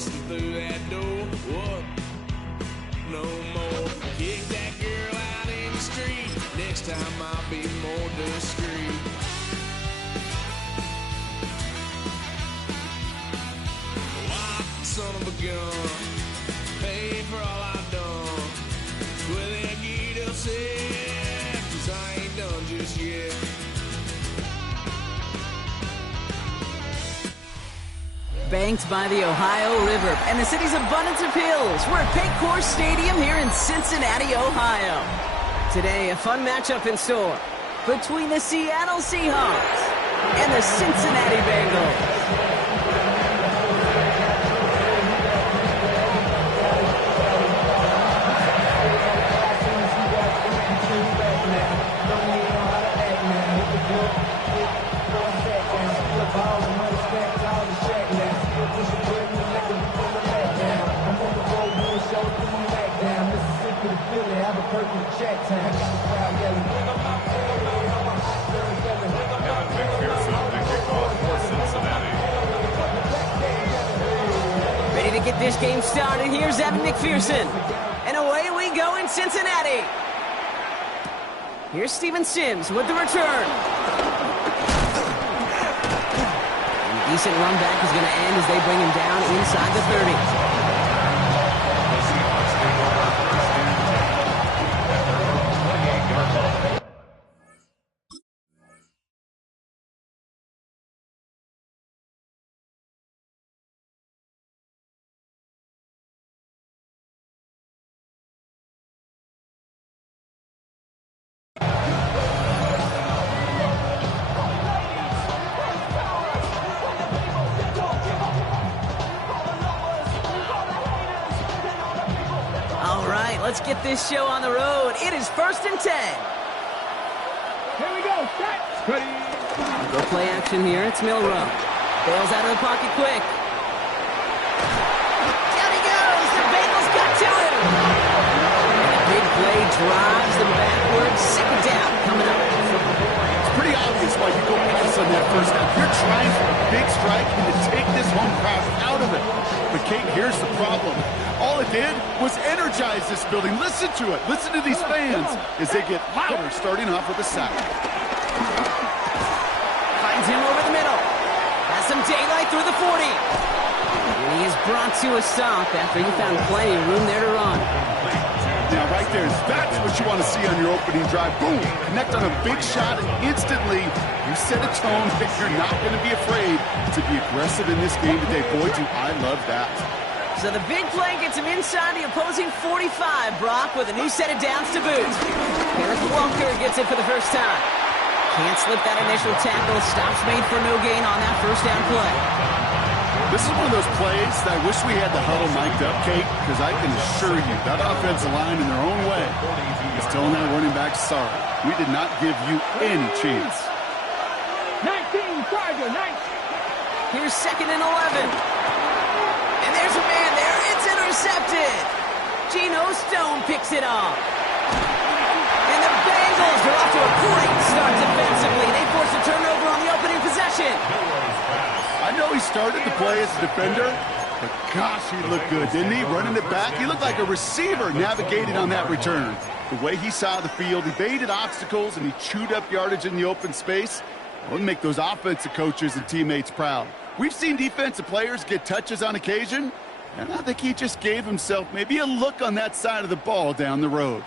busting through that door. What? No more. Kick that girl out in the street. Next time I'll be more discreet. Son of a gun, pay for all I've done. Well, then get upset, 'cause I ain't done just yet. Banked by the Ohio River and the city's abundance of hills. We're at Paycor Stadium here in Cincinnati, Ohio. Today, a fun matchup in store between the Seattle Seahawks and the Cincinnati Bengals. Ready to get this game started. Here's Evan McPherson. And away we go in Cincinnati. Here's Steven Sims with the return. And a decent run back is going to end as they bring him down inside the 30. Let's get this show on the road. It is 1st and 10. Here we go. Set. Ready. Go play action here. It's Milrow. Bails out of the pocket quick. Down he goes. The Bengals got to him. And a big play drives them backwards. Second down coming up. It's pretty obvious why you go pass on that first down. You're trying for a big strike and to take this home crowd out of it. But, Kate, here's the problem. All it did was energize this building. Listen to it. Listen to these fans as they get louder starting off with a sack. Finds him over the middle. Has some daylight through the 40. And he is brought to a stop after he found plenty of room there to run. Now, right there, that's what you want to see on your opening drive. Boom! Connect on a big shot, and instantly you set a tone that you're not going to be afraid to be aggressive in this game today. Boy, do I love that. So the big play gets him inside the opposing 45, Brock, with a new set of downs to boot. Eric Walker gets it for the first time. Can't slip that initial tackle. Stops made for no gain on that first down play. This is one of those plays that I wish we had the huddle mic'd up, Kate, because I can assure you that offensive line in their own way is telling that running back, sorry, we did not give you any chance. 19, Charger, 19. Here's 2nd and 11. And there's a man there. It's intercepted. Geno Stone picks it off. And the Bengals are off to a great start defensively. They force a turnover on the opening possession. I know he started the play as a defender, but gosh, he looked good, didn't he? Running it back, he looked like a receiver navigating on that return. The way he saw the field, he baited obstacles, and he chewed up yardage in the open space. It would make those offensive coaches and teammates proud. We've seen defensive players get touches on occasion, and I think he just gave himself maybe a look on that side of the ball down the road.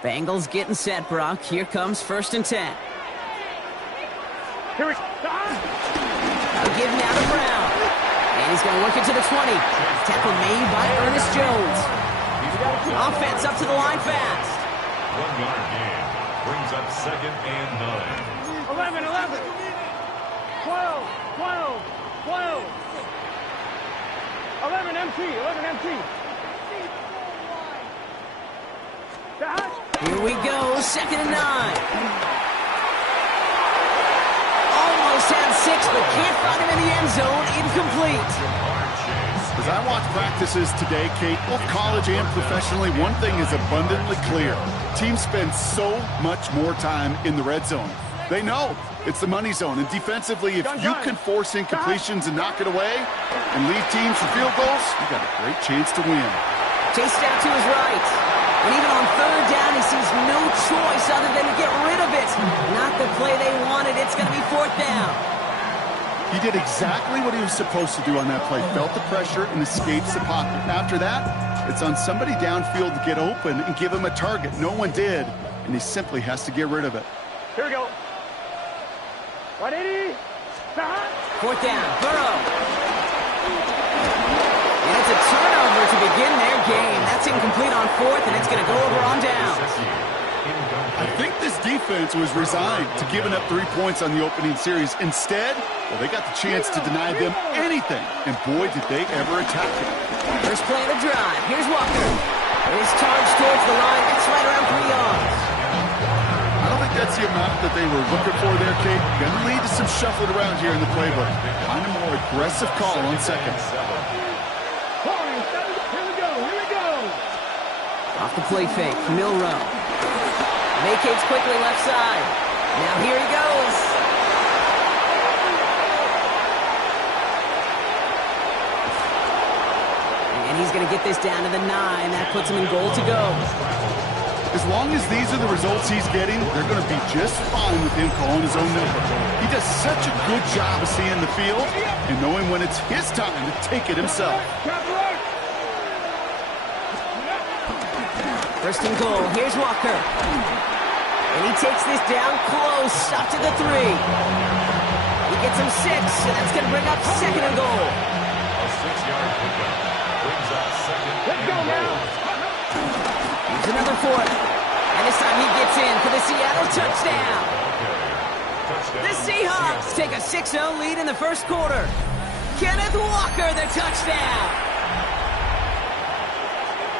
Bengals getting set, Brock. Here comes 1st and 10. Here we go. A give now to Brown. And he's going to work it to the 20. Tackle made by Ernest Jones. Offense up to the line fast. 1 yard gain. Brings up 2nd and 9. 11, 11. 12, 12, 12. 11 MT, 11 MT. Here we go, 2nd and 9. Almost had 6, but can't find him in the end zone. Incomplete. As As I watch practices today, Kate, both college and professionally, one thing is abundantly clear. Teams spend so much more time in the red zone. They know it's the money zone. And defensively, if you can force incompletions and knock it away and lead teams for field goals, you got a great chance to win. Chased out to his right. And even on third down, he sees no choice other than to get rid of it. Not the play they wanted. It's going to be fourth down. He did exactly what he was supposed to do on that play. Felt the pressure and escapes the pocket. After that, it's on somebody downfield to get open and give him a target. No one did, and he simply has to get rid of it. Here we go. 180. Fourth down, Burrow. And it's a turnover to begin their game. That's incomplete on fourth, and it's going to go over on downs. I think this defense was resigned to giving up 3 points on the opening series. Instead, well, they got the chance to deny them anything, and boy, did they ever attack it. First play of the drive. Here's Walker. His charge towards the line. It's right around 3 yards. I don't think that's the amount that they were looking for there, Kate. Going to lead to some shuffling around here in the playbook. Find a more aggressive call on seconds. Here we go. Off the play fake, Milrow. Vacates quickly left side. Now here he goes. And he's going to get this down to the 9. That puts him in goal to go. As long as these are the results he's getting, they're going to be just fine with him calling his own number. He does such a good job of seeing the field and knowing when it's his time to take it himself. First and goal. Here's Walker. And he takes this down close, up to the 3. He gets him 6, and that's going to bring up second and goal. A 6-yard pickup brings up second. Let's go now. Here's another fourth. And this time he gets in for the Seattle touchdown. The Seahawks take a 6-0 lead in the first quarter. Kenneth Walker, the touchdown.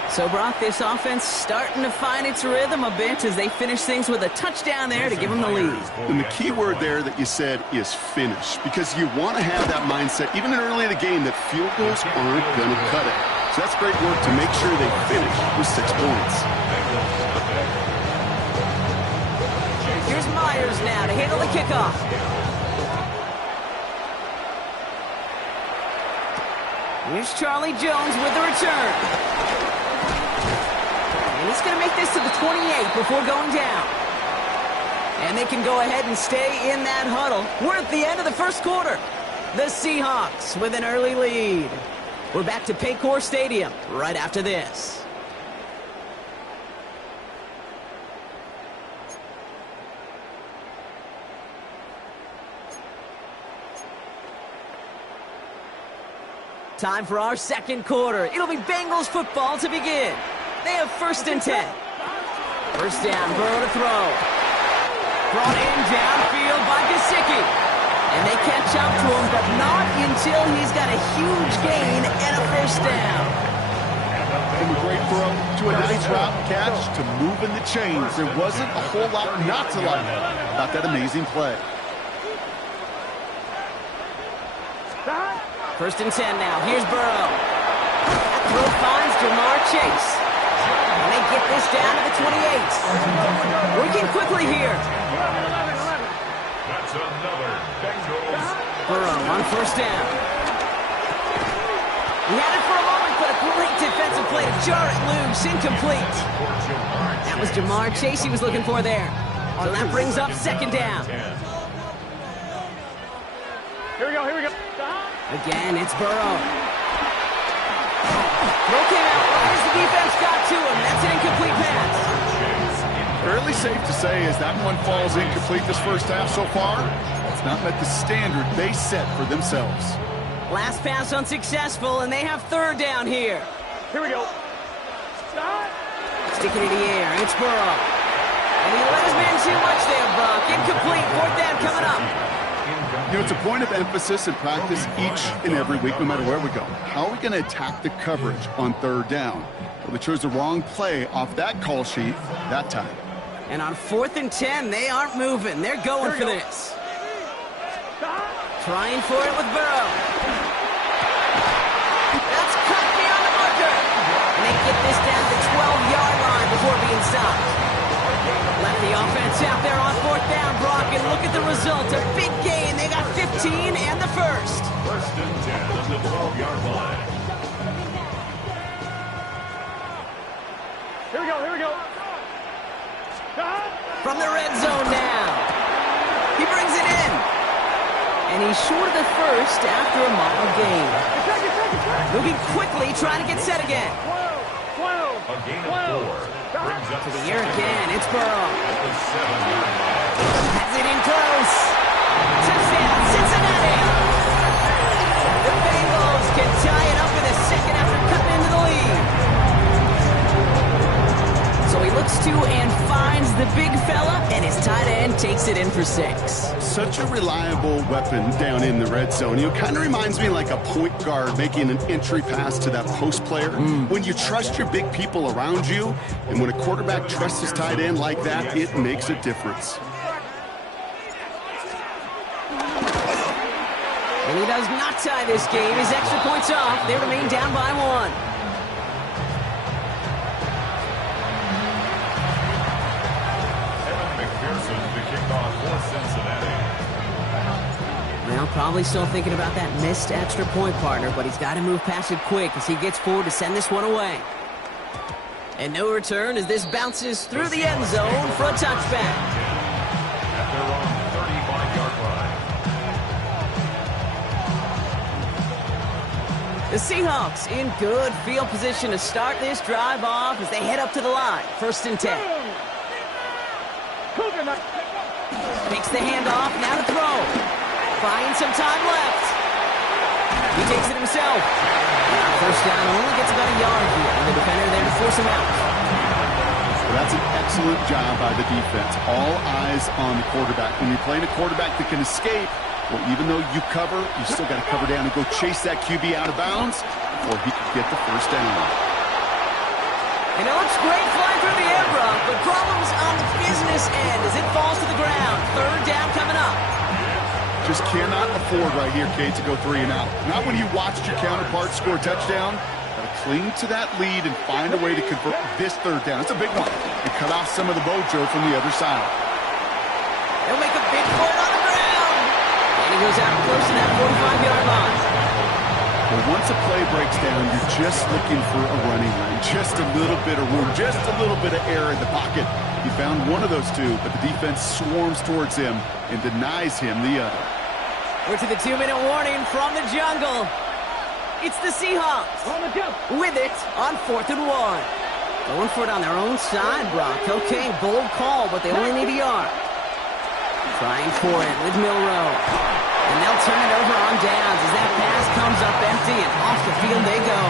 So, Brock, this offense starting to find its rhythm a bit as they finish things with a touchdown there to give them the lead. And the key word there that you said is finish, because you want to have that mindset, even early in the game, that field goals aren't going to cut it. So that's great work to make sure they finish with 6 points. Here's Myers now to handle the kickoff. Here's Charlie Jones with the return. And he's going to make this to the 28 before going down. And they can go ahead and stay in that huddle. We're at the end of the first quarter. The Seahawks with an early lead. We're back to Paycor Stadium right after this. Time for our second quarter. It'll be Bengals football to begin. They have first and 10. First down, Burrow to throw. Brought in downfield by Gesicki. And they catch up to him, but not until he's got a huge gain and a first down. From a great throw to a nice route catch to moving the chains. There wasn't a whole lot not to like about that amazing play. First and 10 now. Here's Burrow. That throw finds Jamar Chase. And they get this down to the 28. Working quickly here. That's another Bengals. Burrow on first down. He had it for a moment, but a great defensive play to jar it loose. Incomplete. That was Jamar Chase he was looking for there. So that brings up second down. Here we go. Again, it's Burrow. Throw came out right as the defense got to him. That's an incomplete pass. Fairly safe to say as that one falls incomplete this first half so far, it's not met the standard they set for themselves. Last pass unsuccessful, and they have third down here. Here we go. Sticking in the air, it's Burrow. And he let his man too much there, Brock. Incomplete, fourth down coming up. You know, it's a point of emphasis in practice each and every week, no matter where we go. How are we going to attack the coverage on third down? Well, they chose the wrong play off that call sheet that time. And on 4th and 10, they aren't moving. They're going for this. Trying for it with Burrow. That's get this down to the 12-yard line before being stopped. Left the offense out there on 4th down, Brock, and look at the result. A big gain. They got 15 and the first. First and 10 on the 12-yard line. Here we go. From the red zone now. He brings it in. And he's short of the first after a mile gain. Moving quickly, trying to get set again. 12. A gain of 4. Brings up To the air again, it's Burrow. at the 7-yard line. Has it in close. Touchdown, Cincinnati. The Bengals can tie it up in a second after cutting into the lead. So he looks to and finds the big fella, and his tight end takes it in for 6. Such a reliable weapon down in the red zone. You know, kind of reminds me like a point guard making an entry pass to that post player. When you trust your big people around you, and when a quarterback trusts his tight end like that, it makes a difference. And he does not tie this game. His extra points off. They remain down by 1. Well, probably still thinking about that missed extra point, partner, but he's got to move past it quick as he gets forward to send this one away. And no return as this bounces through the end zone for a touchback. At their own 35-yard line. The Seahawks in good field position to start this drive off as they head up to the line. 1st and 10. Takes the handoff, now to throw. Buying some time left. He takes it himself. First down, only gets about a yard here. And the defender there to force him out. Well, that's an excellent job by the defense. All eyes on the quarterback. When you're playing a quarterback that can escape, well, even though you cover, you still got to cover down and go chase that QB out of bounds before he can get the first down. And it looks great flying through the air, Brock, but problems on the business end as it falls to the ground. 3rd down coming up. Just cannot afford right here, Kate, to go 3 and out. Not when you watched your counterpart score a touchdown. Got to cling to that lead and find a way to convert this 3rd down. It's a big one. And cut off some of the mojo from the other side. He'll make a big play on the ground. And he goes out close to that 45-yard line. Well, once a play breaks down, you're just looking for a running lane. Just a little bit of room, just a little bit of air in the pocket. He found one of those two, but the defense swarms towards him and denies him the other. We're to the 2-minute warning from the jungle. It's the Seahawks with it on 4th and 1. Going for it on their own side, Brock. Okay, bold call, but they only need a yard. Trying for it with Milrow. And they'll turn it over on downs as that pass comes up empty and off the field they go.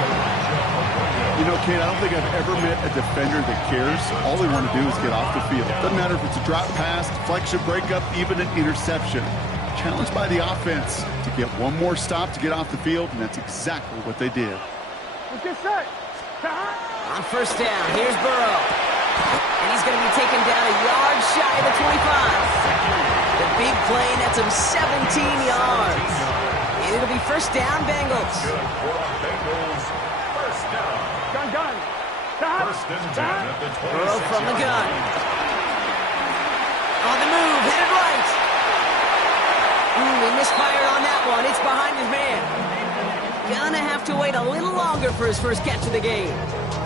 You know, Kate, I don't think I've ever met a defender that cares. All they want to do is get off the field. Doesn't matter if it's a drop pass, deflection, breakup, even an interception. Challenged by the offense to get one more stop to get off the field, and that's exactly what they did. On 1st down, here's Burrow. And he's going to be taken down a yard shy of the 25. The big play nets him 17 yards. And it'll be 1st down, Bengals. Good for Bengals. First down. Gun. 1st and 10 at the 26-yard line. Burrow from the gun. On the move, headed right. He misfired on that one. It's behind his man. Gonna have to wait a little longer for his first catch of the game.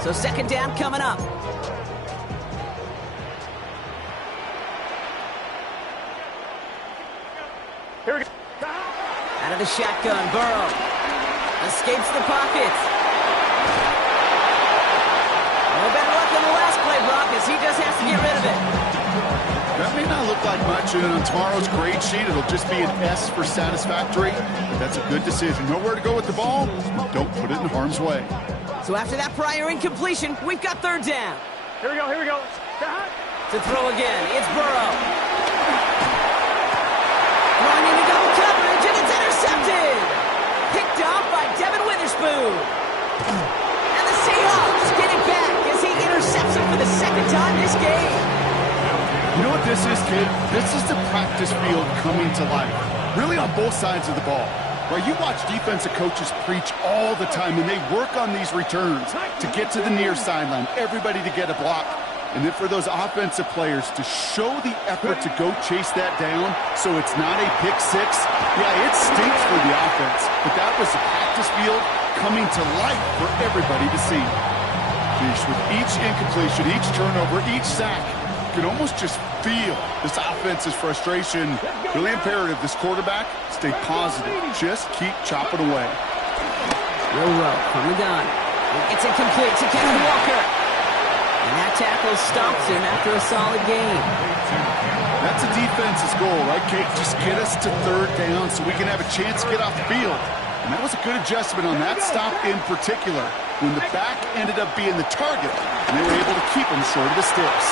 So 2nd down coming up. Here we go. Out of the shotgun, Burrow escapes the pocket. No better luck than the last play, Brock, as he just has to get rid of it. That may not look like much, and on tomorrow's grade sheet, it'll just be an S for satisfactory, but that's a good decision. Know where to go with the ball, don't put it in harm's way. So after that prior incompletion, we've got 3rd down. Here we go. To throw again, it's Burrow. Running into double coverage, and it's intercepted. Picked off by Devin Witherspoon. And the Seahawks get it back as he intercepts him for the 2nd time this game. You know what this is, kid? This is the practice field coming to life. Really on both sides of the ball. Right, you watch defensive coaches preach all the time, and they work on these returns to get to the near sideline, everybody to get a block. And then for those offensive players to show the effort to go chase that down so it's not a pick six, yeah, it stinks for the offense. But that was the practice field coming to life for everybody to see. Jeez, with each incompletion, each turnover, each sack, you can almost just feel this offense's frustration. Really imperative this quarterback stay positive. Just keep chopping away. Rowe from the gun. It's incomplete to Kevin Walker. And that tackle stops him after a solid game. That's a defense's goal, right, Kate? Just get us to third down so we can have a chance to get off the field. And that was a good adjustment on that stop in particular, when the back ended up being the target, and they were able to keep him short of the sticks.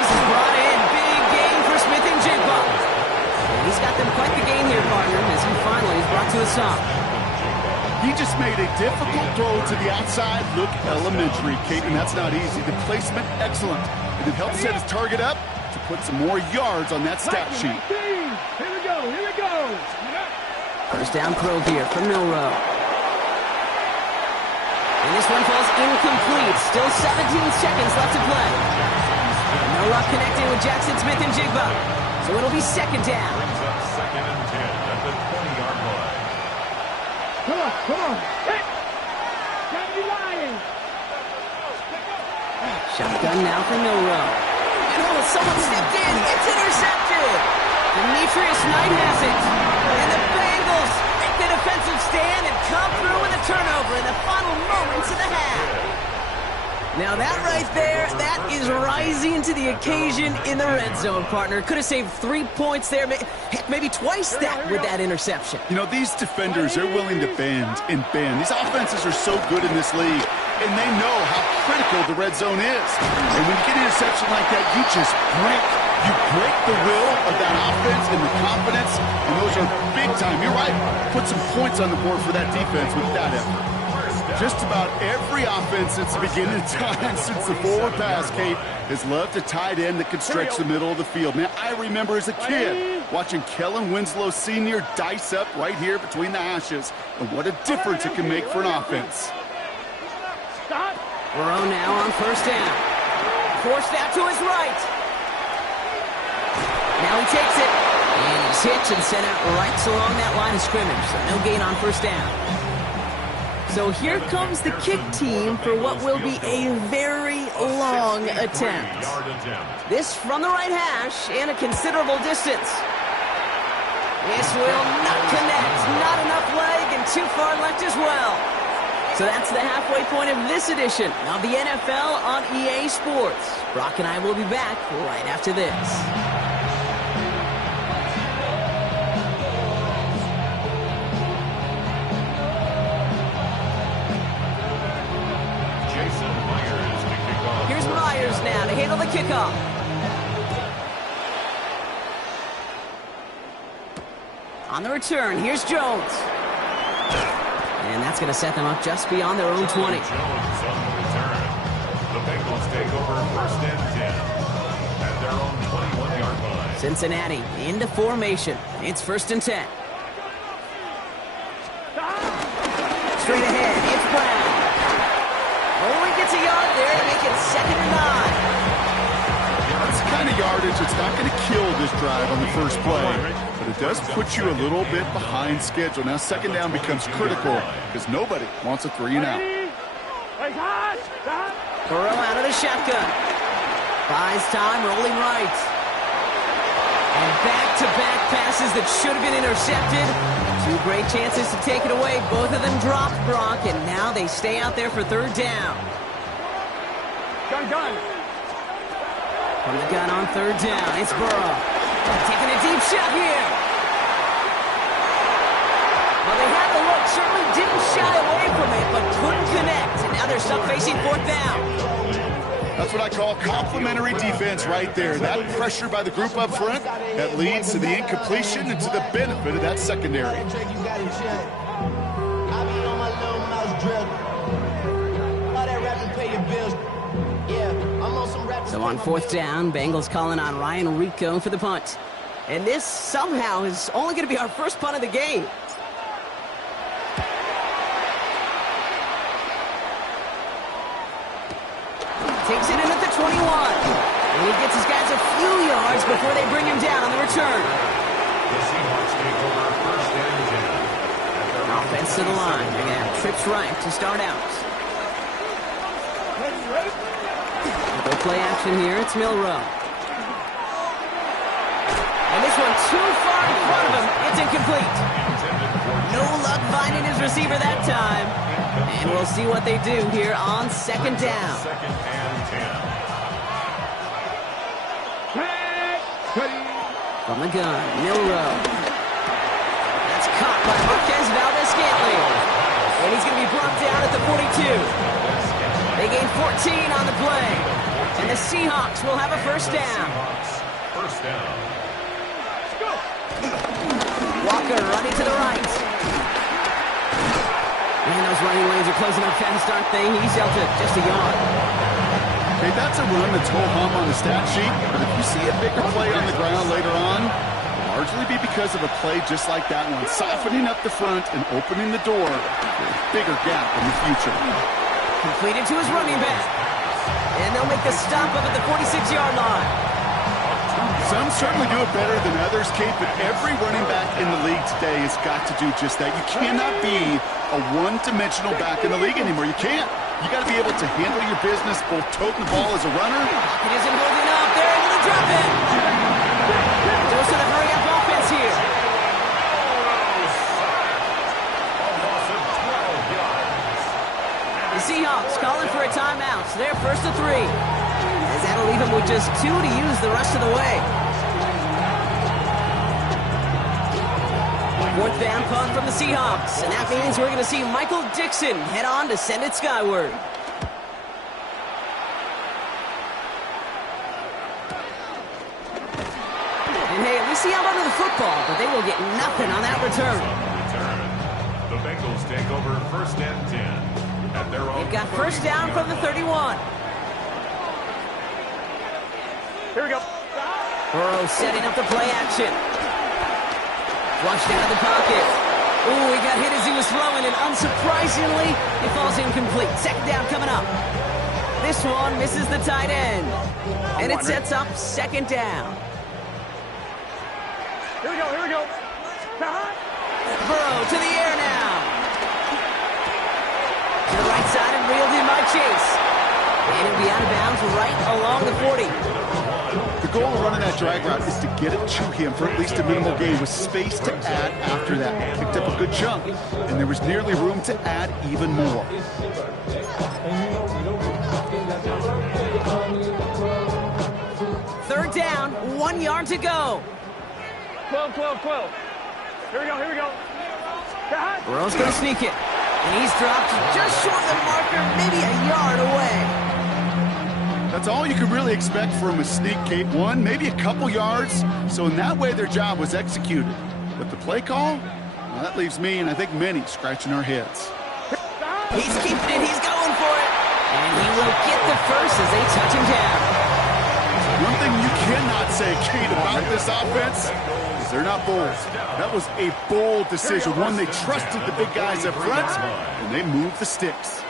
This is brought in. Big game for Smith and Jigba. And he's got them quite the game here, partner, as he finally is brought to a stop. He just made a difficult throw to the outside. Look elementary, Kate, and that's not easy. The placement, excellent. And it helped set his target up to put some more yards on that stat sheet. Here we go, here we go. First down throw here from Milroe. And this one falls incomplete. Still 17 seconds left to play. No luck connecting with Jackson Smith and Jigba. So it'll be second down. Brings up second and 10 at the 20-yard line. Come on. Hit. Can't be lying. Shotgun now for Milroe. And someone stepped in. It's intercepted. Demetrius Knight has it. And the Bengals make the defensive stand and come through with a turnover in the final moments of the half. Now that right there, that is rising to the occasion in the red zone, partner. Could have saved 3 points there, heck, maybe twice that with that interception. You know, these defenders, they're willing to bend and bend. These offenses are so good in this league, and they know how critical the red zone is. And when you get an interception like that, you just break. You break the will of that offense and the confidence, and those are big time. You're right. Put some points on the board for that defense with that effort. Just about every offense since the beginning of time, since the forward pass, Kate, has loved a tight end that could stretch the middle of the field. Man, I remember as a kid watching Kellen Winslow Sr. dice up right here between the hashes, and what a difference it can make for an offense. Burrow now on first down. Forced out to his right. Now he takes it, and he's hit and sent out right along that line of scrimmage, so no gain on first down. So here comes the kick team for what will be a very long attempt. This from the right hash and a considerable distance. This will not connect. Not enough leg and too far left as well. So that's the halfway point of this edition of the NFL on EA Sports. Brock and I will be back right after this. Now to handle the kickoff. On the return, here's Jones. And that's going to set them up just beyond their own 20. Jones on the return. The Bengals take over first and 10 at their own 21-yard line. Cincinnati into formation. It's first and 10. Straight ahead, it's Brown. Only gets a yard there to make it second and 9. That's the kind of yardage that's not going to kill this drive on the first play, but it does put you a little bit behind schedule. Now second down becomes critical because nobody wants a 3-and-out. Burrow out of the shotgun. Buys time, rolling right. And back-to-back passes that should have been intercepted. Two great chances to take it away. Both of them dropped, Brock, and now they stay out there for third down. Gun. From the gun on third down, it's Burrow. Taking a deep shot here. Well, they had the look, certainly didn't shy away from it, but couldn't connect. And now they're stuck facing fourth down. That's what I call complimentary defense right there. That pressure by the group up front, that leads to the incompletion and to the benefit of that secondary. So on fourth down, Bengals calling on Ryan Rico for the punt. And this somehow is only going to be our first punt of the game. Takes it in at the 21. And he gets his guys a few yards before they bring him down on the return. The Seahawks take over first and 10. Offense to the line. They're going to have trips right to start out. They'll play action here. It's Milrow. And this one too far in front of him. It's incomplete. No luck finding his receiver that time. And we'll see what they do here on second down. Second and 10. From the gun, Milrow. That's caught by Marquez Valdez-Scantling. And he's going to be brought down at the 42. They gain 14 on the play. And the Seahawks will have a first down. First down. Walker running to the right. Man, those running lanes are closing up fast, aren't they? He's out to just a yard. Hey, that's a run that's ho-hum on the stat sheet, but if you see a bigger play on the ground later on, it'll largely be because of a play just like that one, softening up the front and opening the door for a bigger gap in the future. Completed to his running back. And they'll make the stop up at the 46-yard line. Some certainly do it better than others, Kate, but every running back in the league today has got to do just that. You cannot be a one-dimensional back in the league anymore. You can't. You got to be able to handle your business, both toting the ball as a runner. It isn't holding up. They're able to drop it. Those are the hurry-up offense here. The Seahawks calling for a timeout. So they're first to 3. As that'll leave them with just 2 to use the rest of the way. Fourth down punt from the Seahawks. And that means we're going to see Michael Dixon head on to send it skyward. And hey, at least he held onto the football, but they will get nothing on that return. The Bengals take over first and 10. At their own. They've got first down from the 31. Here we go. Burrow setting up the play action. Flushed out of the pocket. Ooh, he got hit as he was throwing, and unsurprisingly, it falls incomplete. Second down coming up. This one misses the tight end. And it sets up second down. Here we go. Here we go. Burrow to the air now. To the right side and reeled in by Chase. And he'll be out of bounds right along the 40. The goal of running that drag route is to get it to him for at least a minimal gain with space to add after that. Picked up a good chunk, and there was nearly room to add even more. Third down, 1 yard to go. 12, 12, 12. Here we go. Here we go. Burrow's going to sneak it. And he's dropped just short of the marker, maybe a yard away. That's all you can really expect from a sneak, Kate. One, maybe a couple yards. So in that way, their job was executed. But the play call, well, that leaves me and I think many scratching our heads. He's keeping it. He's going for it. And he will get the first as they touch him down. One thing you cannot say, Kate, about this offense is they're not bold. That was a bold decision. One, they trusted the big guys up front, and they moved the sticks.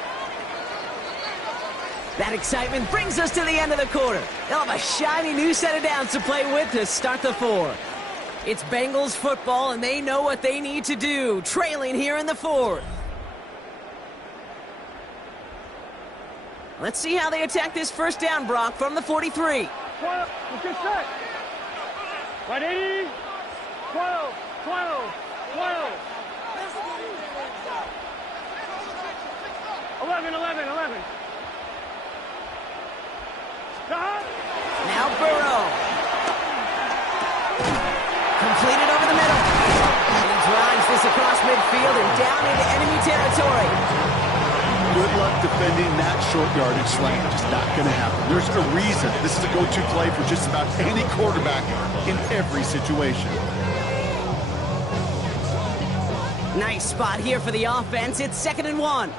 That excitement brings us to the end of the quarter. They'll have a shiny new set of downs to play with to start the 4th. It's Bengals football, and they know what they need to do, trailing here in the 4th. Let's see how they attack this first down, Brock, from the 43. 12. Let's get set. 180. 12. 12. 12. 11. 11. 11. Now Burrow. Completed over the middle. And he drives this across midfield and down into enemy territory. Good luck defending that short yardage slant. Just not going to happen. There's a reason this is a go-to play for just about any quarterback in every situation. Nice spot here for the offense. It's 2nd and 1.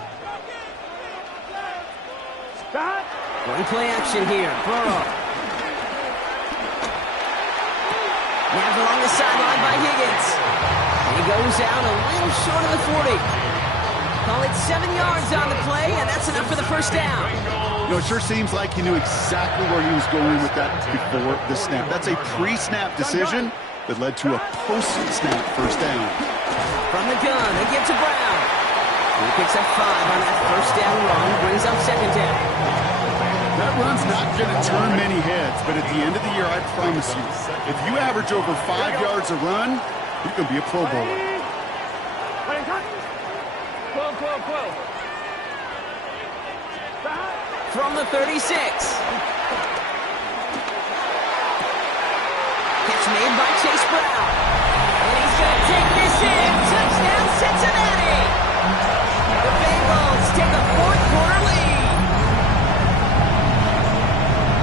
One play action here. Burrow. Nabbed along the sideline by Higgins. And he goes out a little short of the 40. Call it 7 yards on the play, and that's enough for the first down. You know, it sure seems like he knew exactly where he was going with that before the snap. That's a pre-snap decision that led to a post-snap first down. From the gun, they give to Brown. He picks up 5 on that first down run, brings up second down. That run's not going to turn many heads, but at the end of the year, I promise you, if you average over 5 yards a run, you're going to be a Pro Bowler. 12. From the 36. Catch made by Chase Brown. And he's going to take this in. Touchdown, Cincinnati. The Bengals take a fourth-quarter lead.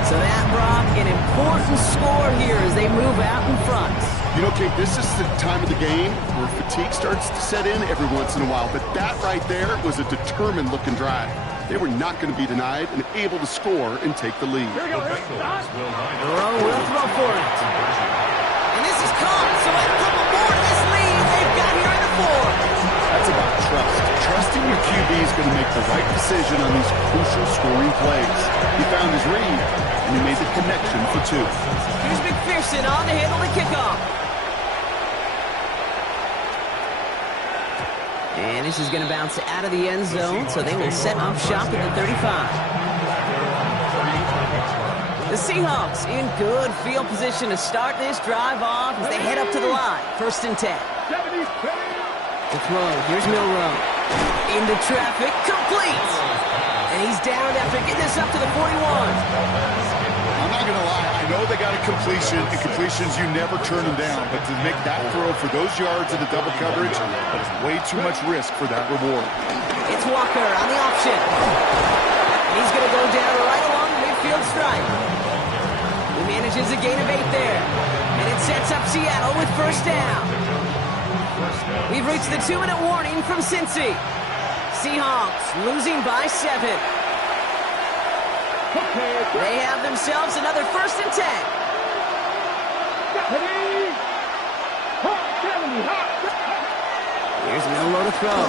So that, Brock, an important score here as they move out in front. You know, Kate, this is the time of the game where fatigue starts to set in every once in a while. But that right there was a determined-looking drive. They were not going to be denied and able to score and take the lead. Here we go. Burrow will throw for it. And this is caught, so a couple more to this lead they've got here in the fourth. That's about trust. Trusting your QB is going to make the right decision on these crucial scoring plays. He found his read, and he made the connection for 2. Here's McPherson on to handle the kickoff. And this is going to bounce out of the end zone, so they will set up shop at the 35. The Seahawks in good field position to start this drive off as they head up to the line. 1st and 10. The throw, here's Milroe. Into traffic, complete. And he's down after getting this up to the 41. I'm not going to lie. I know they got a completion, and completions, you never turn them down. But to make that throw for those yards in the double coverage, that is way too much risk for that reward. It's Walker on the option. And he's going to go down right along the midfield stripe. He manages a gain of 8 there. And it sets up Seattle with 1st down. We've reached the 2-minute warning from Cincy. Seahawks losing by 7. They have themselves another 1st and 10. Here's Milroe to throw.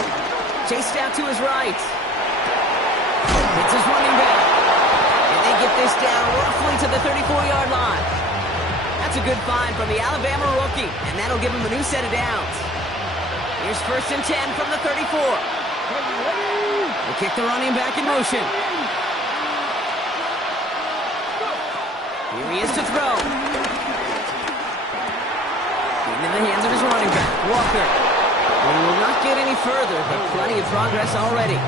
Chased out to his right. It's his running back. And they get this down roughly to the 34-yard line. That's a good find from the Alabama rookie, and that'll give him a new set of downs. Here's 1st and 10 from the 34. We'll kick the running back in motion. Here he is to throw. In the hands of his running back, Walker. And he will not get any further, but plenty of progress already.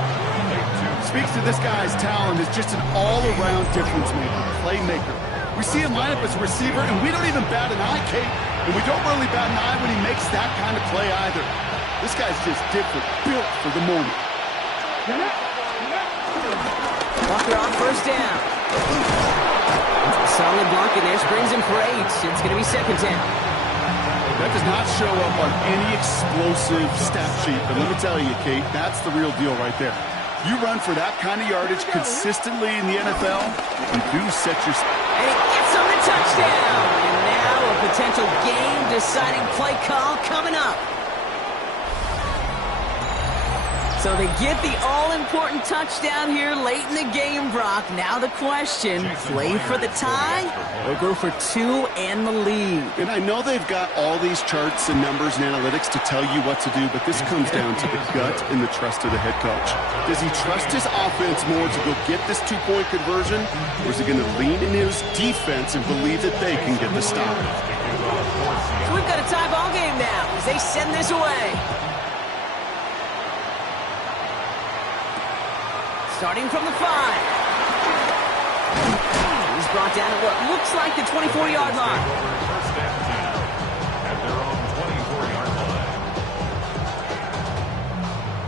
Speaks to this guy's talent as just an all-around difference maker, playmaker. We see him line up as a receiver, and we don't even bat an eye, Kate. And we don't really bat an eye when he makes that kind of play either. This guy's just different, built for the moment. Walker on 1st down. Solid blocking there, springs him for 8. It's going to be 2nd down. That does not show up on any explosive stat sheet, but let me tell you, Kate, that's the real deal right there. You run for that kind of yardage consistently in the NFL, you do set your... And he gets him the touchdown! And now a potential game-deciding play call coming up. So they get the all-important touchdown here late in the game, Brock. Now the question, play for the tie or go for 2 and the lead? And I know they've got all these charts and numbers and analytics to tell you what to do, but this comes down to the gut and the trust of the head coach. Does he trust his offense more to go get this 2-point conversion, or is he going to lean into his defense and believe that they can get the stop? So we've got a tie ball game now as they send this away. Starting from the 5. He's brought down at what looks like the 24-yard line. First and 10 at their own 24-yard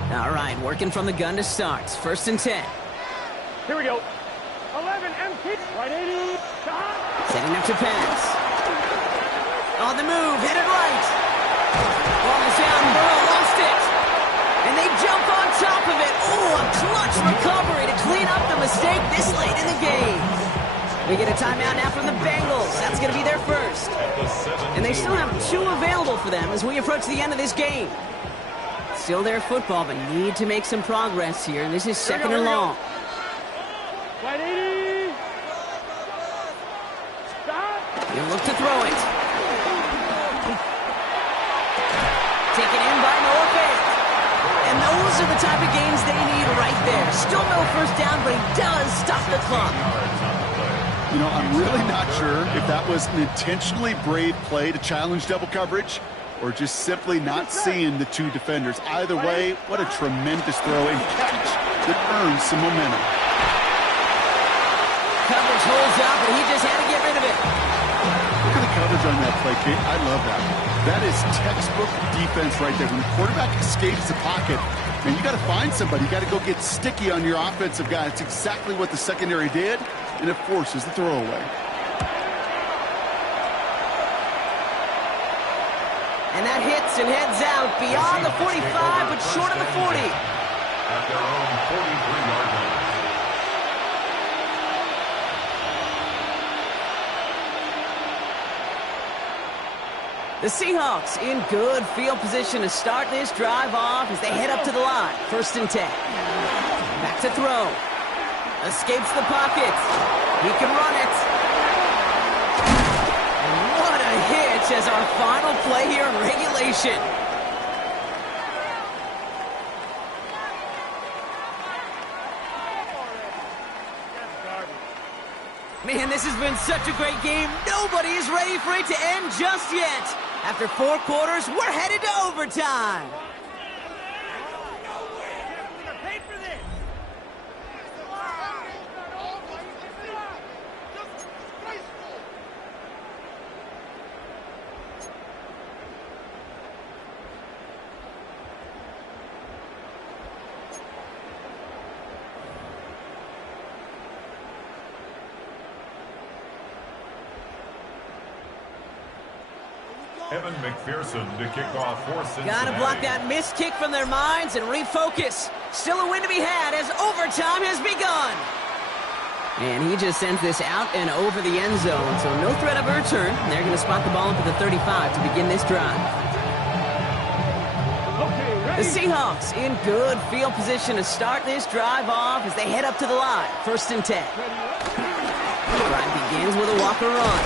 line. All right, working from the gun to start. 1st and 10. Here we go. 11 empty. Right 80. Setting up to pass. On the move, headed right. Ball is down, Burrow lost it. And they jump on top of it. Oh, a clutch recovery to clean up the mistake this late in the game. We get a timeout now from the Bengals. That's going to be their first. And they still have 2 available for them as we approach the end of this game. Still their football, but need to make some progress here. And this is 2nd and long. 180. Stop. He'll look to throw it. Taken in by Noah Fant. And those are the type of gains they need right there. Still no first down, but he does stop the clock. You know, I'm really not sure if that was an intentionally brave play to challenge double coverage or just simply not seeing the two defenders. Either way, what a tremendous throw and catch that earns some momentum. Coverage holds up, and he just had to get rid of it. Look at the coverage on that play, Kate. I love that. That is textbook defense right there. When the quarterback escapes the pocket, man, you got to find somebody. You got to go get sticky on your offensive guy. It's exactly what the secondary did, and it forces the throwaway. And that hits and heads out beyond the 45, but short of the 40. At their own 43-yard line. The Seahawks in good field position to start this drive off as they head up to the line. 1st and 10. Back to throw. Escapes the pocket. He can run it. And what a hitch as our final play here in regulation. Man, this has been such a great game. Nobody is ready for it to end just yet. After 4 quarters, we're headed to overtime. Evan McPherson to kick off for Cincinnati. Got to block that missed kick from their minds and refocus. Still a win to be had as overtime has begun. And he just sends this out and over the end zone, so no threat of a return. They're going to spot the ball up at the 35 to begin this drive. The Seahawks in good field position to start this drive off as they head up to the line. 1st and 10. Drive begins with a Walker run.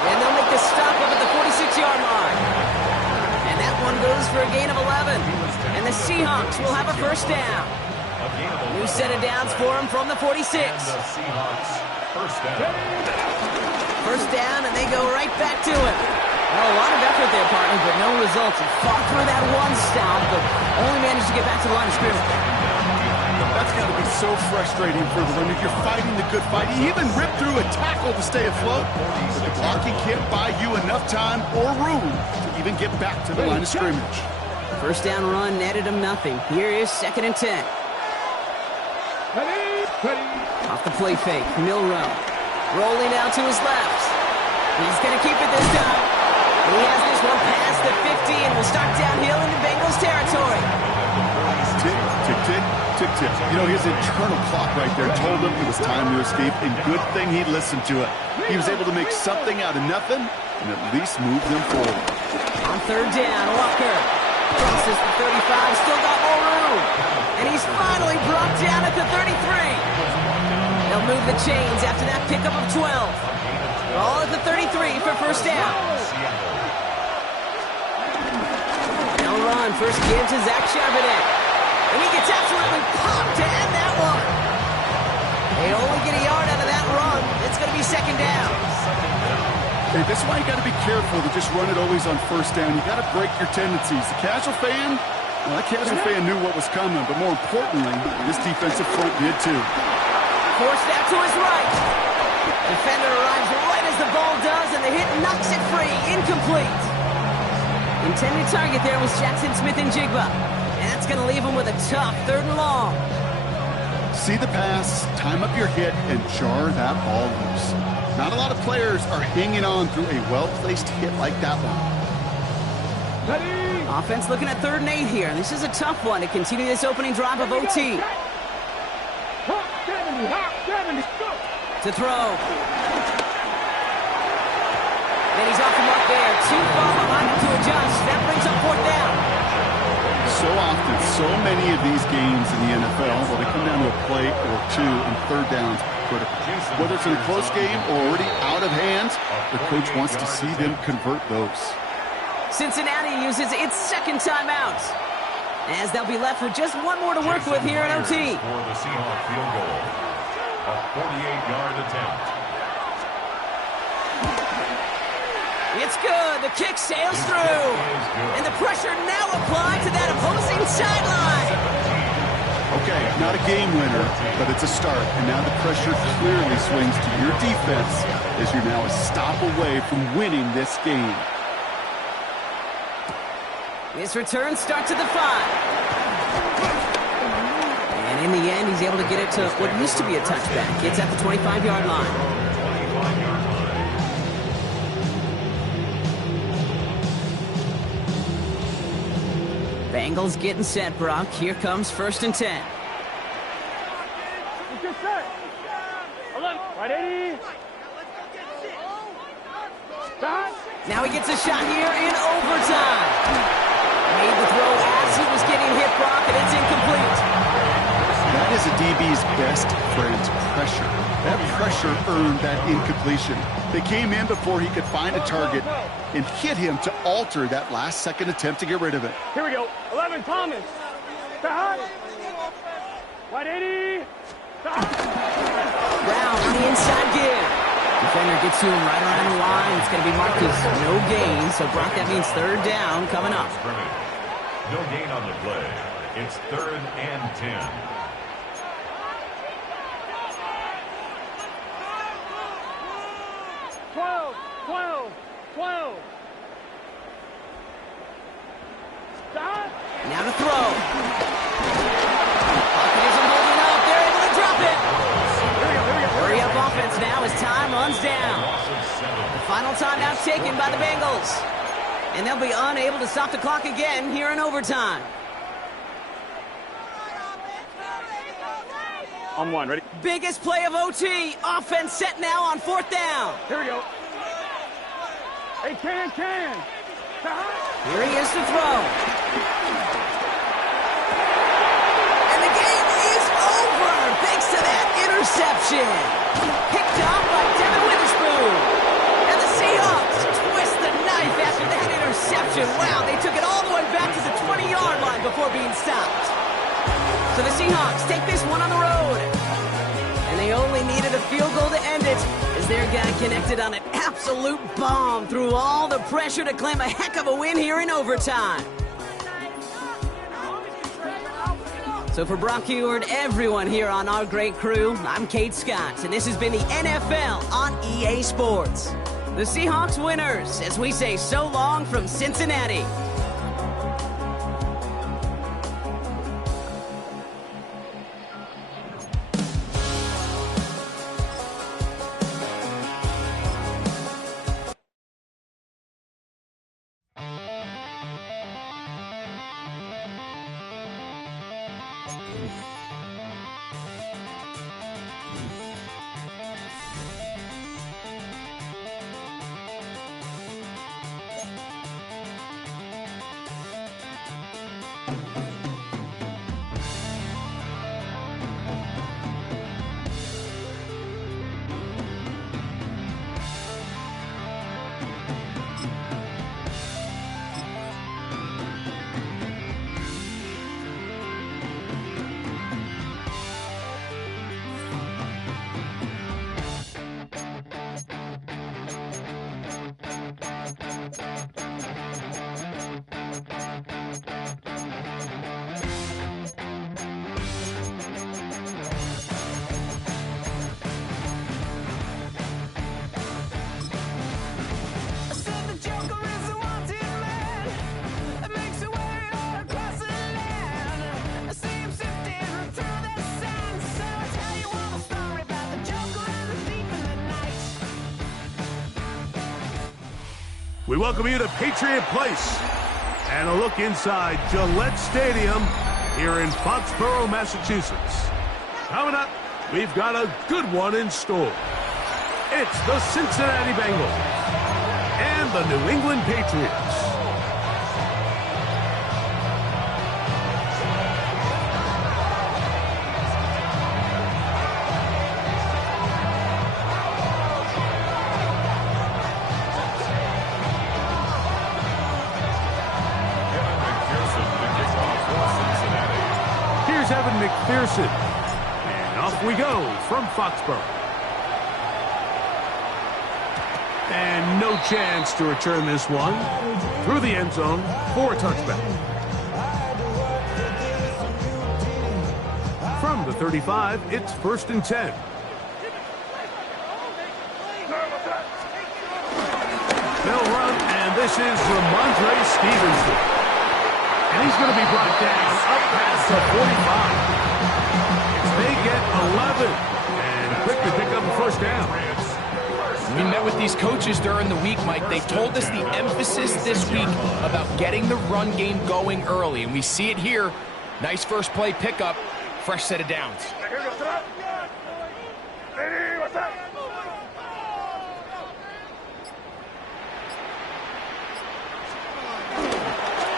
And they'll make the stop up at the 46-yard line. And that one goes for a gain of 11. And the Seahawks will have a first down. New set of downs for them from the 46. And the Seahawks first down. First down, and they go right back to it. Well, a lot of effort there, partner, but no results. He fought through that one stop, but only managed to get back to the line of scrimmage. That's got to be so frustrating for the runner. You're fighting the good fight. He even ripped through a tackle to stay afloat. But the blocking can't buy you enough time or room to even get back to the line of scrimmage. First down run netted him nothing. Here is 2nd and 10. Off the play fake, Milrow. Rolling out to his left. He's going to keep it this time. He has this one past the 50 and will start downhill into Bengals territory. Tick, tick, tick, tick, tick. You know, his internal clock right there told him it was time to escape, and good thing he listened to it. He was able to make something out of nothing and at least move them forward. On 3rd down, Walker crosses the 35, still got more room. And he's finally brought down at the 33. They'll move the chains after that pickup of 12. All at the 33 for first down. Now run, first give to Zach Charbonnet. And he gets absolutely popped to end that one. They only get a yard out of that run. It's going to be 2nd down. Hey, that's why you got to be careful to just run it always on first down. You got to break your tendencies. The casual fan, well, that casual fan knew what was coming, but more importantly, this defensive front did too. Forced out to his right. Defender arrives right as the ball does, and the hit knocks it free. Incomplete. Intended target there was Jackson Smith-Njigba. And that's going to leave him with a tough 3rd and long. See the pass, time up your hit, and jar that ball loose. Not a lot of players are hanging on through a well-placed hit like that one. Offense looking at 3rd and 8 here. This is a tough one to continue this opening drive of OT. To throw. And he's off the mark there. Too far behind him to adjust. That brings up 4th down. So often, so many of these games in the NFL, well, they come down to a play or two, and third downs critical. Whether it's in a close game or already out of hand, the coach wants to see them convert those. Cincinnati uses its second timeout, as they'll be left with just one more to work with here in OT. For the Seahawks field goal, a 48-yard attempt. It's good. The kick sails through. And the pressure now applied to that opposing sideline. Okay, not a game winner, but it's a start. And now the pressure clearly swings to your defense as you're now a stop away from winning this game. His return starts at the 5. And in the end, he's able to get it to what used to be a touchback. It's at the 25-yard line. Bengals getting set, Brock. Here comes 1st and 10. Good set. 11. Right, 80. Stop. Now he gets a shot here in overtime. Made the throw as he was getting hit, Brock, and it's incomplete. That is a DB's best friend, pressure. That pressure earned that incompletion. They came in before he could find a target and hit him to alter that last-second attempt to get rid of it. Here we go. 11, Thomas. Stop. Right, 80. Stop. Brown on the inside give. Defender gets to him right around the line. It's going to be marked as no gain. So, Brock, that means 3rd down coming up. No gain on the play. It's 3rd and 10. Stop. Now to throw. Pocket isn't holding up. They're able to drop it. Hurry up offense now as time runs down. The final timeout taken by the Bengals. And they'll be unable to stop the clock again here in overtime. On 1, ready? Biggest play of OT. Offense set now on 4th down. Here we go. Hey, can. Stop. Here he is to throw. And the game is over thanks to that interception. Picked off by Devin Witherspoon. And the Seahawks twist the knife after that interception. Wow, they took it all the way back to the 20-yard line before being stopped. So the Seahawks take this one on the road. And they only needed a field goal to end it, as their guy connected on an absolute bomb through all the pressure to claim a heck of a win here in overtime. So for Brock Heward, everyone here on our great crew, I'm Kate Scott, and this has been the NFL on EA Sports. The Seahawks winners, as we say so long from Cincinnati. We welcome you to Patriot Place and a look inside Gillette Stadium here in Foxborough, Massachusetts. Coming up, we've got a good one in store. It's the Cincinnati Bengals and the New England Patriots. McPherson. And off we go from Foxborough. And no chance to return this one through the end zone for a touchback. From the 35, it's 1st and 10. They'll run, and this is Ramondre Stevenson. And he's going to be brought down up past the 45. They get 11 and quickly pick up a first down. We met with these coaches during the week, Mike. They told us the emphasis this week about getting the run game going early, and we see it here. Nice first play pickup, fresh set of downs.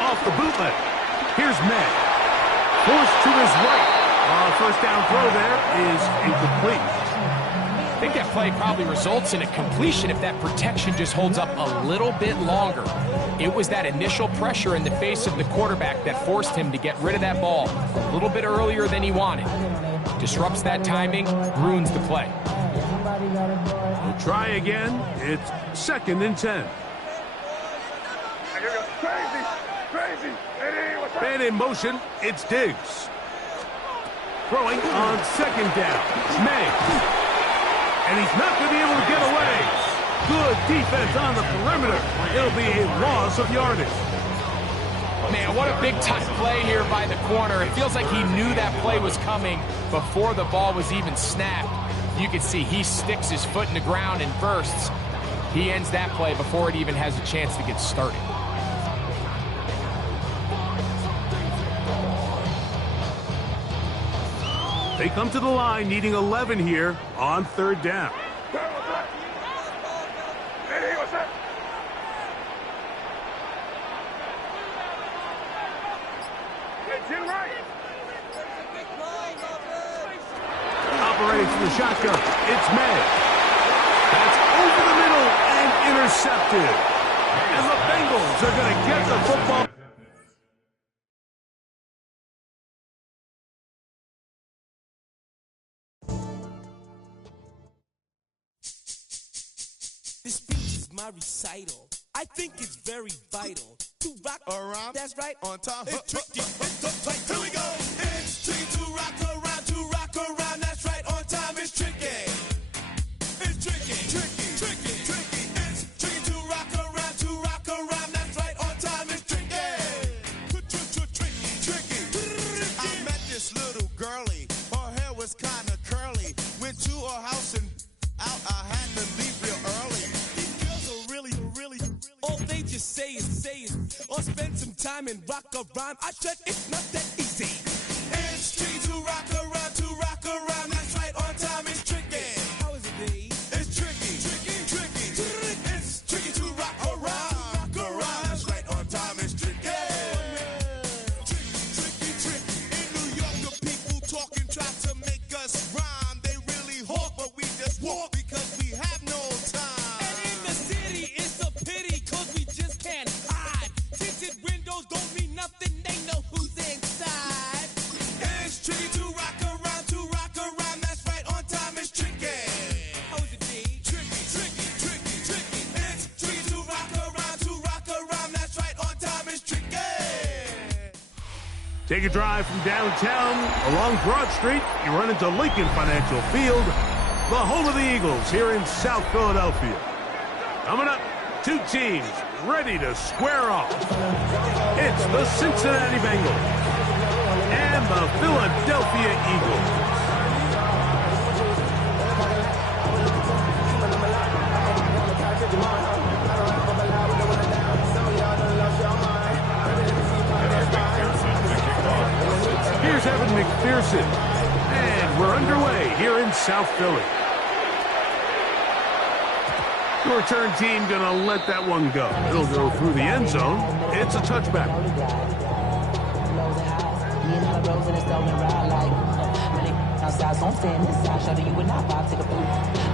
Off the bootleg. Here's May. Forced to his right. First down throw there is incomplete. I think that play probably results in a completion if that protection just holds up a little bit longer. It was that initial pressure in the face of the quarterback that forced him to get rid of that ball a little bit earlier than he wanted. Disrupts that timing, ruins the play. We'll try again. It's 2nd and 10. Man in motion, it's Diggs. Throwing on 2nd down. May. And he's not going to be able to get away. Good defense on the perimeter. It'll be a loss of yardage. Man, what a big-time play here by the corner. It feels like he knew that play was coming before the ball was even snapped. You can see he sticks his foot in the ground and bursts. He ends that play before it even has a chance to get started. They come to the line needing 11 here on 3rd down. Operating from the shotgun, it's May. That's over the middle and intercepted. And the Bengals are going to get the football. This speech is my recital. I think it's very vital to rock around. That's right, on time. It's tricky. It's tight. Here we go. It's tricky to rock around. To rock around. That's right, on time. It's tricky. It's tricky. Tricky. Tricky. Tricky. It's tricky to rock around. To rock around. That's right, on time. It's tricky. Tricky. Tricky. I met this little girlie. Her hair was kind of curly. Went to her house and out. I had to leave real early. These girls are really, all they just say is, or spend some time and rock a rhyme. I said it's not that easy. It's tricky to rock around, that's right, on time it's tricky. How is it, B? It's tricky. It's tricky to rock around, that's right, on time it's tricky. Tricky. In New York, the people talking try to make us rhyme. They really hawk, but we just walk because we have no time. And in the city, it's a pity, cause we just can't hide. Tinted windows don't mean nothing, they know who's inside. It's tricky to rock around, that's right, on time it's tricky. How is it, D? Tricky. It's tricky to rock around, that's right, on time it's tricky. Take a drive from downtown along Broad Street. You run into Lincoln Financial Field, the home of the Eagles here in South Philadelphia. Coming up, two teams ready to square off. It's the Cincinnati Bengals and the Philadelphia Eagles. Here's Evan McPherson, and we're underway here in South Philly. The return team gonna let that one go. It'll go through the end zone. It's a touchback. Outside, so I'm staying inside. Shout to you and I pop, take a poop.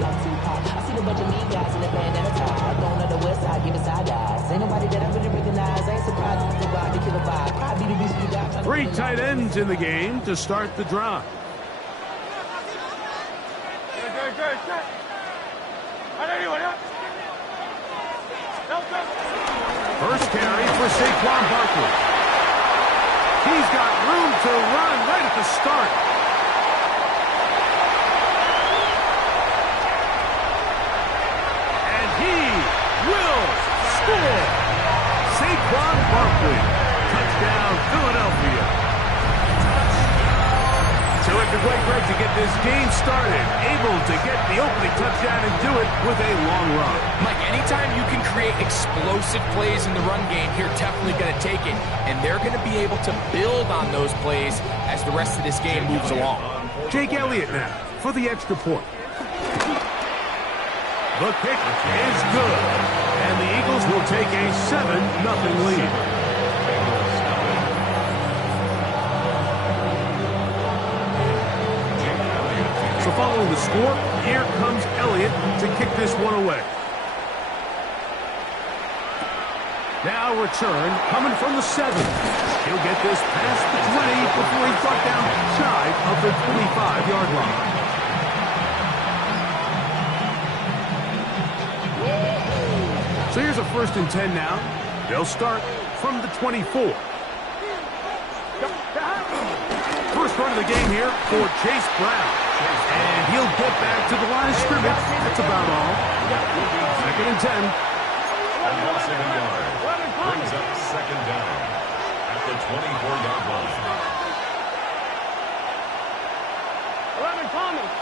Like Tupac. I see the bunch of mean guys in the band and a tie. Going on the west side, give it side eyes. Ain't nobody that I really recognize. Ain't surprised to ride the killer vibe. Probably the beast we got. 3 tight tight ends in the game to start the drive. First carry for Saquon Barkley. He's got room to run right at the start. And he will score. Saquon Barkley. Touchdown, Philadelphia. Terrific way, Greg, to get this game started. Able to get the opening touchdown and do it with a long run. Mike, anytime you can create explosive plays in the run game, you're definitely going to take it. And they're going to be able to build on those plays as the rest of this game moves along. Jake Elliott now for the extra point. The kick is good. And the Eagles will take a 7-0 lead. So following the score, here comes Elliott to kick this one away. Now return coming from the 7. He'll get this past the 20 before he's brought down shy of the 25-yard line. So here's a 1st and 10 now. They'll start from the 24. First run of the game here for Chase Brown. And he'll get back to the line of scrimmage. That's about all. 2nd and 10. And loss of a yard. Brings up 2nd down at the 24-yard line. 11 Thomas.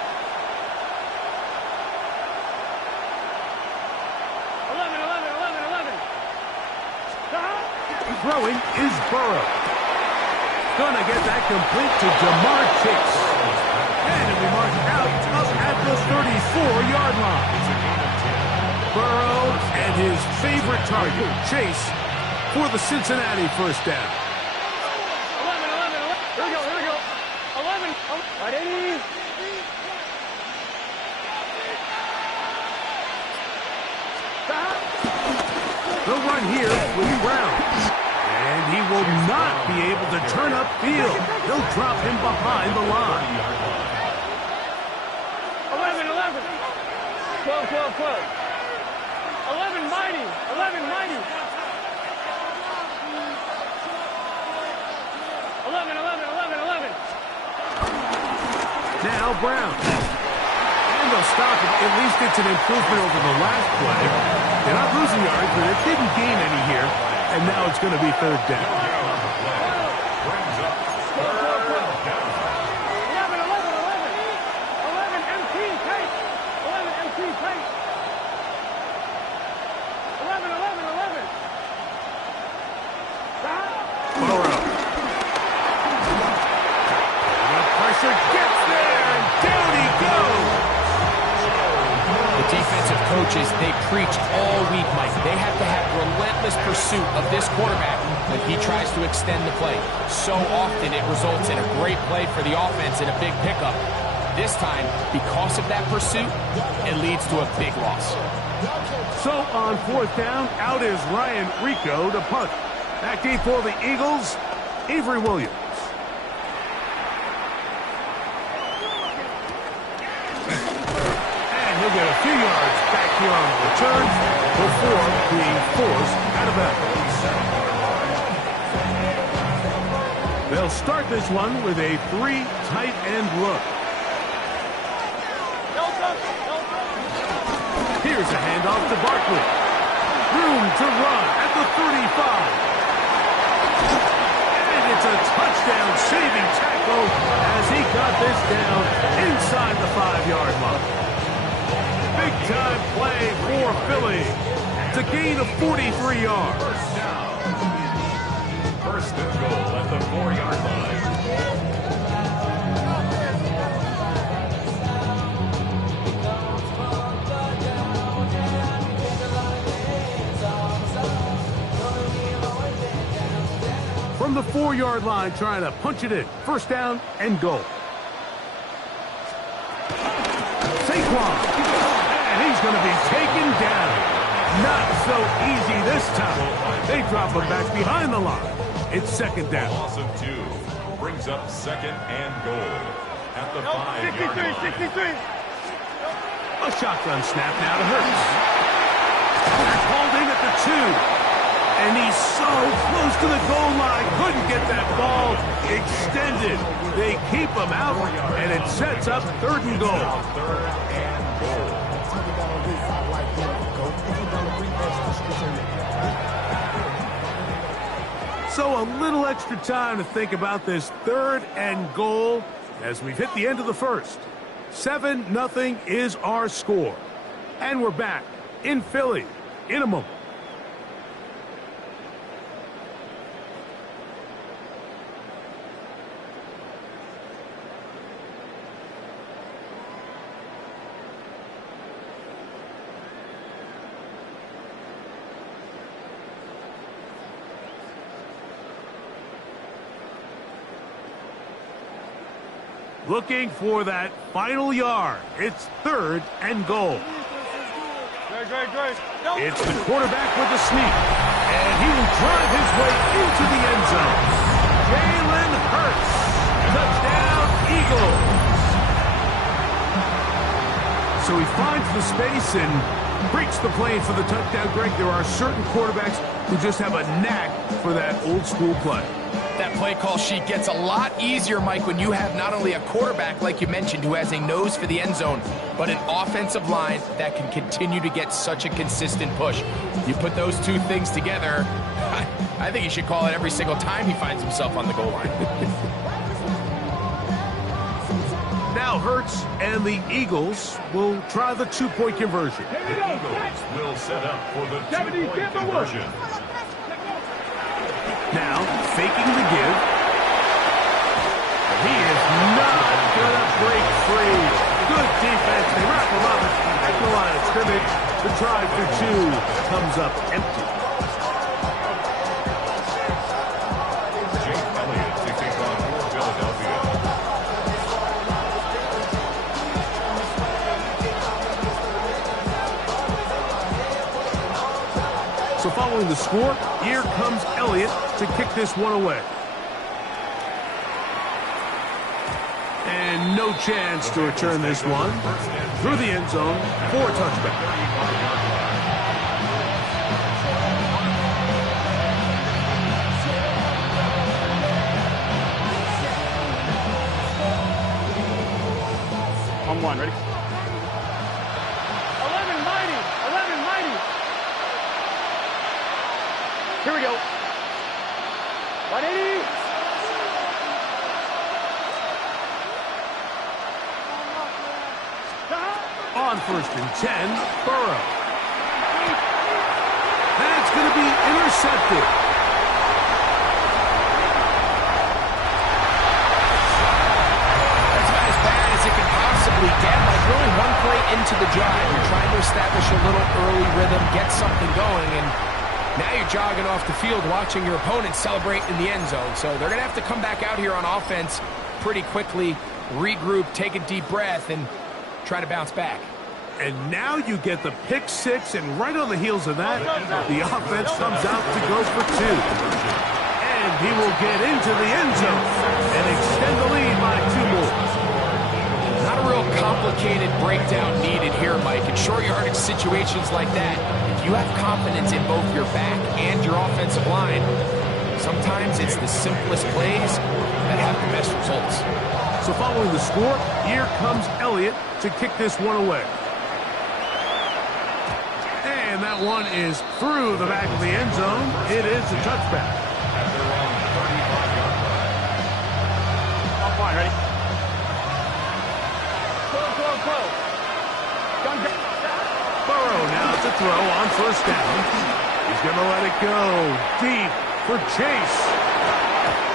11. Throwing is Burrow. Gonna get that complete to Jamar Chase. And it'll be marked out up at the 34-yard line. Burrow and his favorite target, Chase, for the Cincinnati first down. 11. Here we go. 11. Right, 80. They'll run here with Brown. And he will not be able to turn upfield. He'll drop him behind the line. 11. 12. 11 mighty. 11 mighty. 11. Now Brown. And they'll stop him. At least it's an improvement over the last play. They're not losing yards, but it didn't gain any here. And now it's going to be 3rd down. 11 MT pace. 11 MT pace. 11. Burrow. The pressure gets there, and down he goes. The defensive coaches, they preach all week, Mike. They have to have relentless pursuit of this quarterback when he tries to extend the play. So often it results in a great play for the offense and a big pickup. This time, because of that pursuit, it leads to a big loss. So on 4th down, out is Ryan Rico to punt. Back deep for the Eagles, Avery Williams. And he'll get a few yards back here on the return before being forced out of bounds. They'll start this one with a 3 tight end look. Here's a handoff to Barkley. Room to run at the 35. And it's a touchdown-saving tackle as he got this down inside the 5-yard line. Big-time play for Philly. It's a gain of 43 yards. First and goal at the 4-yard line. From the 4-yard line, trying to punch it in. 1st down and goal. Saquon. And he's going to be taken down. Not so easy this time. They drop him back behind the line. It's 2nd down. Loss of 2. brings up 2nd and goal at the 5-yard line. 63. A shotgun snap now to Hurts. That's holding at the 2. And he's so close to the goal line. Couldn't get that ball extended. They keep him out, and it sets up 3rd and goal. 3rd and goal. So a little extra time to think about this 3rd and goal as we've hit the end of the first. 7-0 is our score. And we're back in Philly in a moment. Looking for that final yard. It's 3rd and goal. It's the quarterback with the sneak. And he will drive his way into the end zone. Jalen Hurts. Touchdown, Eagles. So he finds the space and breaks the plane for the touchdown. Greg, there are certain quarterbacks who just have a knack for that old school play. That play call sheet gets a lot easier, Mike, when you have not only a quarterback, like you mentioned, who has a nose for the end zone, but an offensive line that can continue to get such a consistent push. You put those two things together, I think he should call it every single time he finds himself on the goal line. Now Hurts and the Eagles will try the 2-point conversion. The Eagles will set up for the 2-point conversion. Now, faking the give. He is not going to break free. Good defense. They wrap him up at the line of scrimmage. The try for 2 comes up empty. Jake Elliott to kick off for Philadelphia. So following the score, here comes Elliott to kick this one away. And no chance to return this one through the end zone for a touchback. On 1, ready? 11 mighty. Here we go. 180. On 1st and 10, Burrow. That's going to be intercepted. That's about as bad as it can possibly get. Like really one play into the drive, you're trying to establish a little early rhythm, get something going, and now you're jogging off the field watching your opponent celebrate in the end zone. So they're going to have to come back out here on offense pretty quickly, regroup, take a deep breath, and try to bounce back. And now you get the pick 6, and right on the heels of that, the offense comes out to go for 2. And he will get into the end zone and extend the lead by 2 more. Not a real complicated breakdown needed here, Mike. In short yardage situations like that, if you have confidence in both your back and your offensive line, sometimes it's the simplest plays that have the best results. So following the score, here comes Elliott to kick this one away. And that one is through the back of the end zone. It is a touchback. At their own 35-yard line. On 1, ready? Close. Burrow now to throw on 1st down. He's going to let it go deep for Chase.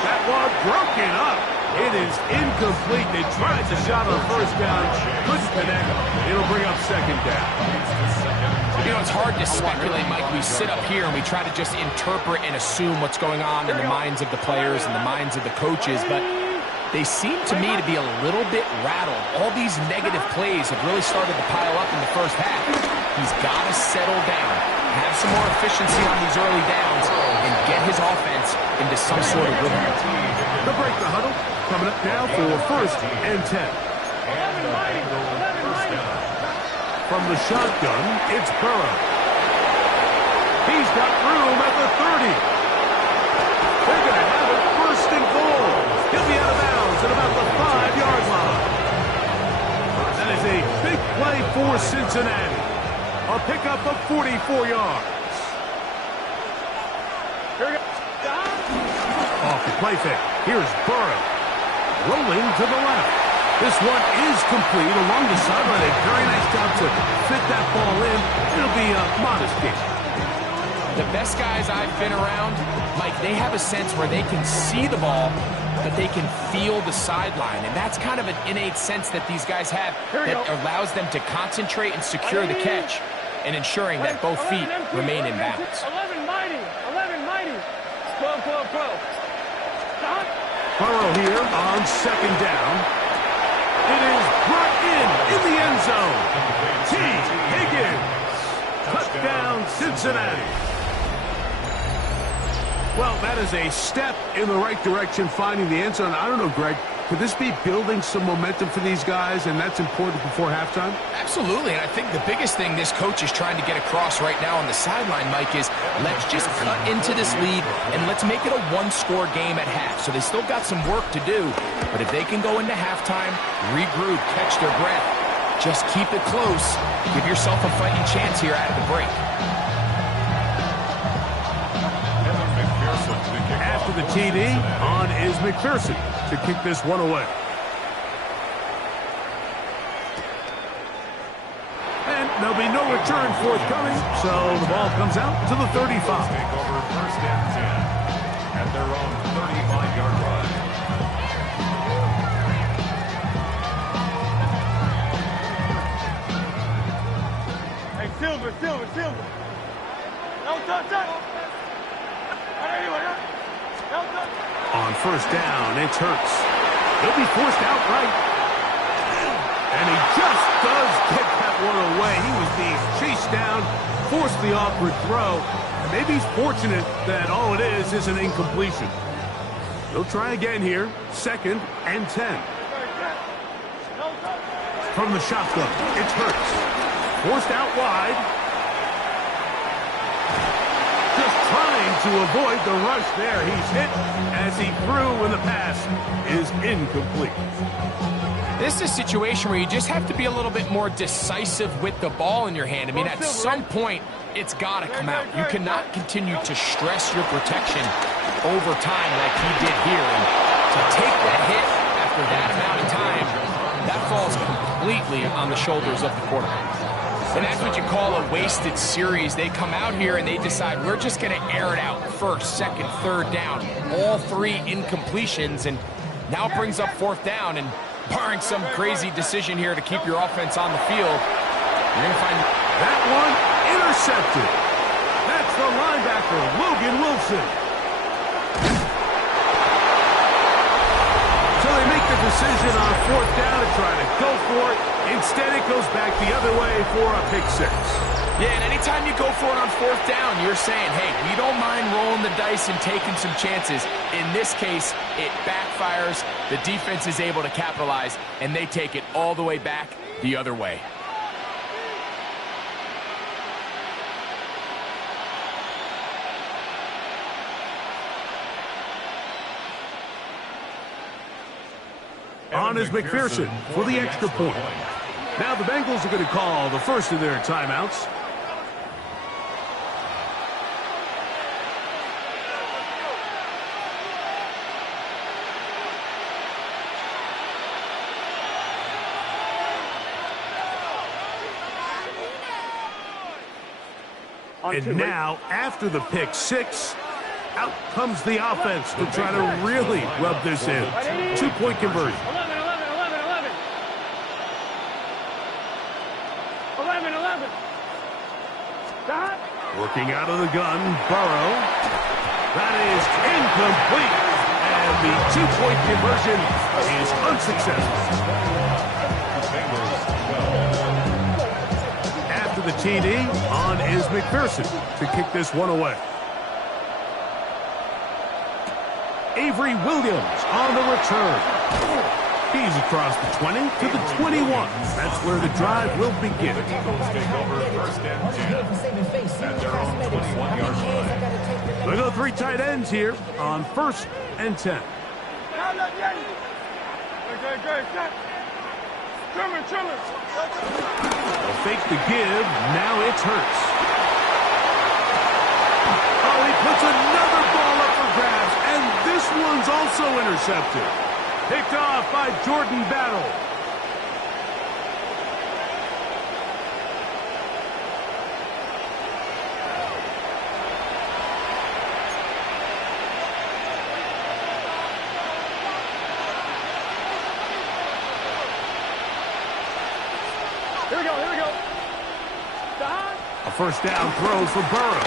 That one broken up. It is incomplete. They tried the shot on 1st down. Couldn't connect. It'll bring up 2nd down. You know, it's hard to speculate, Mike. We sit up here and we try to just interpret and assume what's going on in the minds of the players and the minds of the coaches, but they seem to me to be a little bit rattled. All these negative plays have really started to pile up in the first half. he's got to settle down, have some more efficiency on these early downs, and get his offense into some sort of rhythm. The break the huddle coming up now for 1st and 10. From the shotgun, it's Burrow. He's got room at the 30. They're going to have it 1st and goal. He'll be out of bounds at about the 5-yard line. That is a big play for Cincinnati. A pickup of 44 yards. Off the play fake. Here's Burrow. Rolling to the left. This one is complete along the sideline. A very nice job to fit that ball in. It'll be a modest gain. The best guys I've been around, Mike, they have a sense where they can see the ball, but they can feel the sideline. And that's kind of an innate sense that these guys have that allows them to concentrate and secure the catch and ensuring that both feet remain in bounds. 11 mighty. 12. Stop. Burrow here on 2nd down. It is brought in the end zone. T. Higgins. Touchdown, Cincinnati. Well, that is a step in the right direction, finding the end zone. I don't know, Greg, could this be building some momentum for these guys, and that's important before halftime? Absolutely, and I think the biggest thing this coach is trying to get across right now on the sideline, Mike, is let's just cut into this lead, and let's make it a one-score game at half. So they still got some work to do, but if they can go into halftime, regroup, catch their breath, just keep it close, give yourself a fighting chance here out of the break. After the TD, on is McPherson to kick this one away. And there'll be no return forthcoming, so the ball comes out to the 35. Take over 1st and 10 at their own 35-yard line. Hey, Silver. Don't touch that. On 1st down, it's Hurts. He'll be forced outright. And he just does get that one away. He was being chased down, forced the awkward throw. Maybe he's fortunate that all it is an incompletion. They'll try again here. 2nd and 10. From the shotgun, it's Hurts. Forced out wide. Just trying to avoid the rush there. He's hit as he threw when the pass is incomplete. This is a situation where you just have to be a little bit more decisive with the ball in your hand. I mean, at some point, it's got to come out. You cannot continue to stress your protection over time like he did here. And to take that hit after that amount of time, that falls completely on the shoulders of the quarterback. And that's what you call a wasted series. They come out here and they decide we're just going to air it out. 1st, 2nd, 3rd down. All 3 incompletions. And now it brings up 4th down. And barring some crazy decision here to keep your offense on the field, you're going to find that one intercepted. That's the linebacker, Logan Wilson. So they make the decision on 4th down to try to go for it. Instead, it goes back the other way for a pick 6. Yeah, and anytime you go for it on 4th down, you're saying, hey, we don't mind rolling the dice and taking some chances. In this case, it backfires. The defense is able to capitalize, and they take it all the way back the other way. On is McPherson for the extra point. Now the Bengals are going to call the first of their timeouts. And now, after the pick 6, out comes the offense to try to really rub this in. 2-point conversion. 11. Stop. Working out of the gun, Burrow. That is incomplete. And the 2-point conversion is unsuccessful. After to the TD. On is McPherson to kick this one away. Avery Williams on the return. He's across the 20 to the 21. That's where the drive will begin. The Eagles take over first and 10 at their own 21-yard line. We'll go 3 tight ends here on first and 10. They'll fake the give. Now it's Hurts. Oh, he puts another ball up for grabs, and this one's also intercepted. Picked off by Jordan Battle. Here we go. A first down throw for Burrow.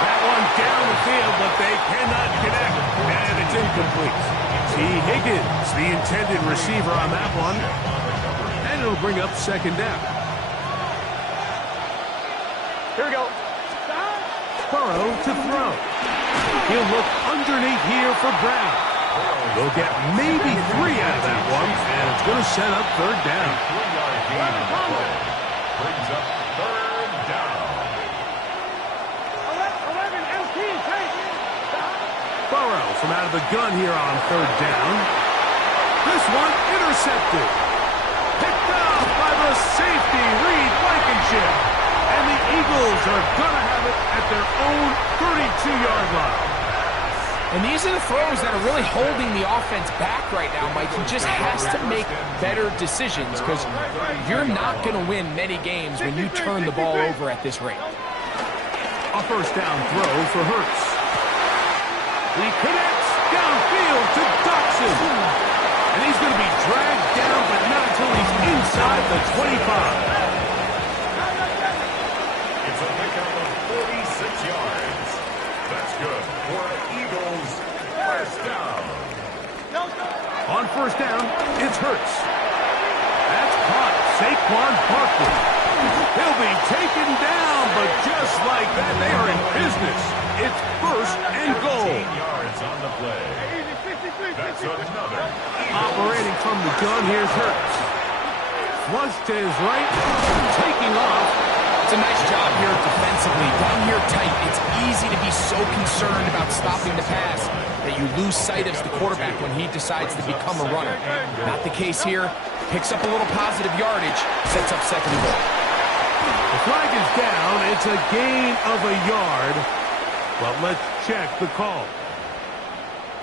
That one down the field, but they cannot connect. And it's incomplete. T. Higgins, the intended receiver on that one. And it'll bring up second down. Here we go. Burrow to throw. He'll look underneath here for Brown. They'll get maybe 3 out of that one, and it's going to set up third down. 3-yard gain on the play. Brings up third down. 11 LT, take. Burrow from out of the gun here on third down. This one intercepted. Picked off by the safety, Reed Blankenship. And the Eagles are going to have it at their own 32-yard line. And these are the throws that are really holding the offense back right now, Mike. He just has to make better decisions because you're not going to win many games when you turn the ball over at this rate. A first down throw for Hurts. He connects downfield to Dotson. And he's going to be dragged down, but not until he's inside the 25. It's a pickup of 46 yards. That's good for an Eagles first down. On first down, it's Hurts. That's caught. Saquon Barkley. He'll be taken down, but just like that, they are in business. It's first and goal. 18 yards on the play. That's another. Operating from the gun, here's Hurts. Flush to his right, taking off. It's a nice job here defensively. Down here tight, it's easy to be so concerned about stopping the pass that you lose sight of the quarterback when he decides to become a runner. Not the case here. Picks up a little positive yardage, sets up second and goal. The flag is down. It's a gain of a yard. But let's check the call.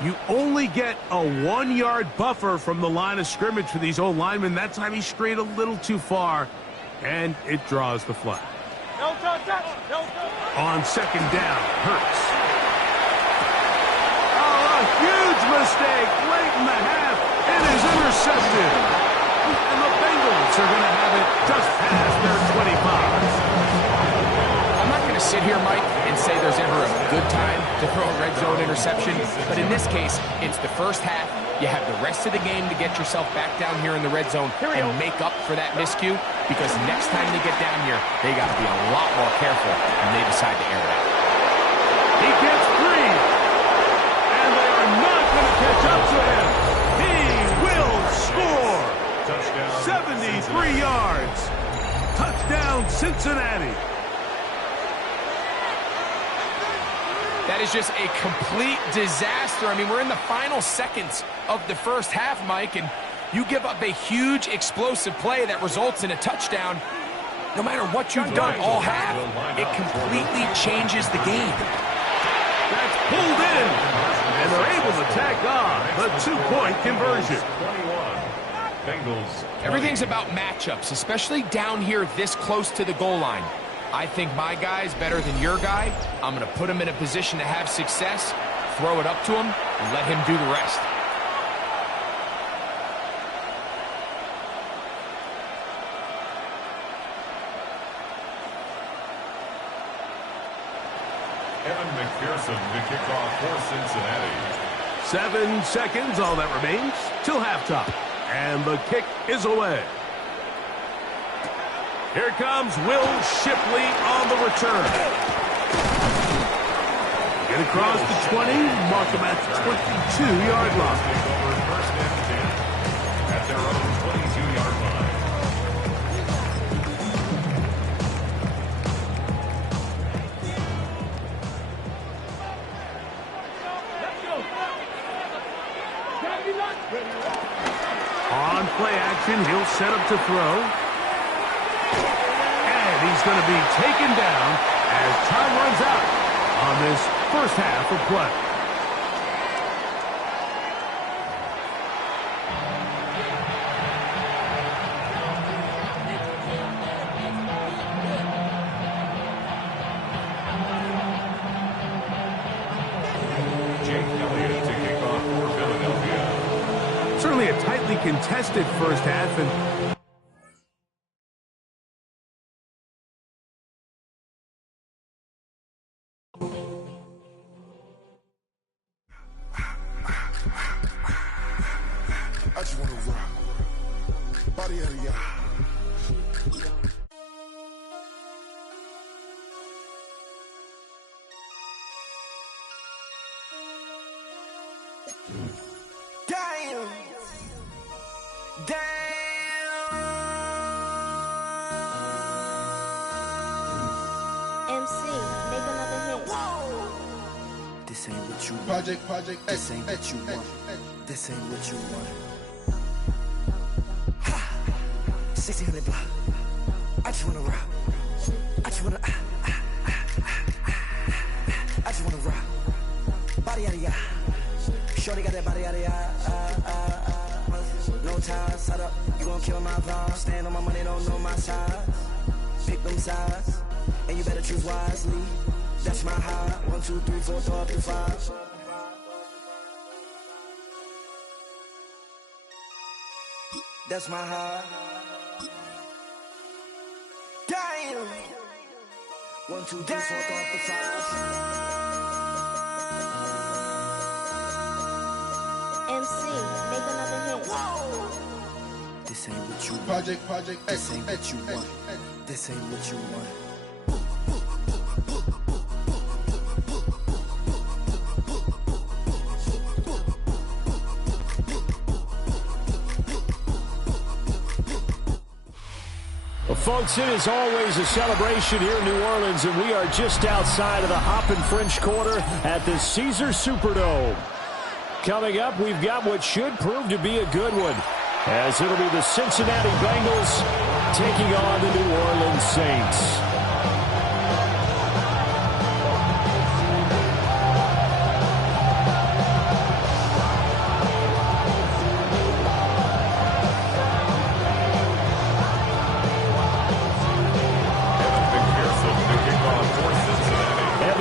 You only get a 1-yard buffer from the line of scrimmage for these old linemen. That time he strayed a little too far, and it draws the flag. On second down, Hurts. Oh, a huge mistake late in the half. It is intercepted. And the Bengals are going to have it just past their 25. I'm not going to sit here, Mike, and say there's ever a good time to throw a red zone interception. But in this case, it's the first half. You have the rest of the game to get yourself back down here in the red zone and make up for that miscue, because next time they get down here, they got to be a lot more careful when they decide to air it out. He gets 3, and they are not going to catch up to him. He will score. Touchdown. 73 yards. Touchdown, Cincinnati. That is just a complete disaster. I mean, we're in the final seconds of the first half, Mike, and you give up a huge explosive play that results in a touchdown. No matter what you've done all half, it completely changes the game. That's pulled in, and they're able to tack on the 2-point conversion. 21. Bengals. Everything's about matchups, especially down here this close to the goal line. I think my guy's better than your guy. I'm going to put him in a position to have success, throw it up to him, and let him do the rest. Evan McPherson to kick off for Cincinnati. 7 seconds, all that remains, till halftime. And the kick is away. Here comes Will Shipley on the return. Get across the 20, mark him at the 22-yard line. First and 10 at their own 22-yard line. On play action, he'll set up to throw. And he's going to be taken down as time runs out on this first half of play. Certainly a tightly contested first half, and I just want to rock. Body out of y'all. Damn. MC, make another hit. This ain't what you want. Project This ain't what you want. This ain't what you want. 1600 block. I just wanna rock. I just wanna. I just wanna rock. Body out of ya. Shorty got that body out of ya. No time, set up. You gon' kill my vibe. Stand on my money, don't know my size. Pick them sides, and you better choose wisely. That's my high. 1, 2, 3, 4, throw up to 5. That's my high. Damn. 1, 2, 3, 4, throw up to 5. MC, make another hit. This ain't what you want. Project This ain't what you want. This ain't what you want. Well, folks, it is always a celebration here in New Orleans, and we are just outside of the Hoppin' French Quarter at the Caesars Superdome. Coming up, we've got what should prove to be a good one, as it'll be the Cincinnati Bengals taking on the New Orleans Saints.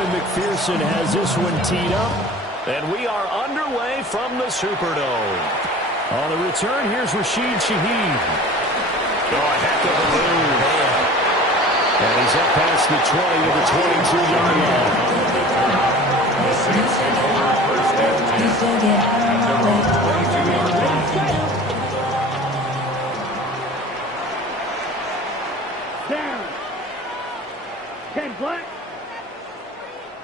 McPherson has this one teed up, and we are underway from the Superdome. On the return, here's Rashid Shaheed. Oh, a heck of a move. And he's up past the 20 to the 22-yard line. The Saints take over first and 10 at their own 22-yard line. Down. 10 black.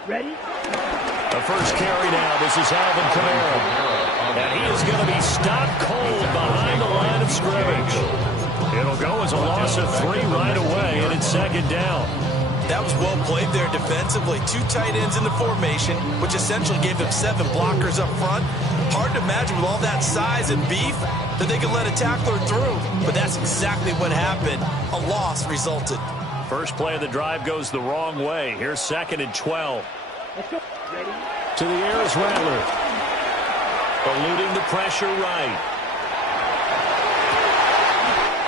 Ready? The first carry now. This is Alvin Kamara. And he is going to be stopped cold behind the line of scrimmage. It'll go as a loss of 3 right away, and it's second down. That was well played there defensively. 2 tight ends in the formation, which essentially gave them 7 blockers up front. Hard to imagine with all that size and beef that they could let a tackler through. But that's exactly what happened. A loss resulted. First play of the drive goes the wrong way. Here's second and 12. Let's go. Ready? To the air is Rattler. Eluding the pressure right.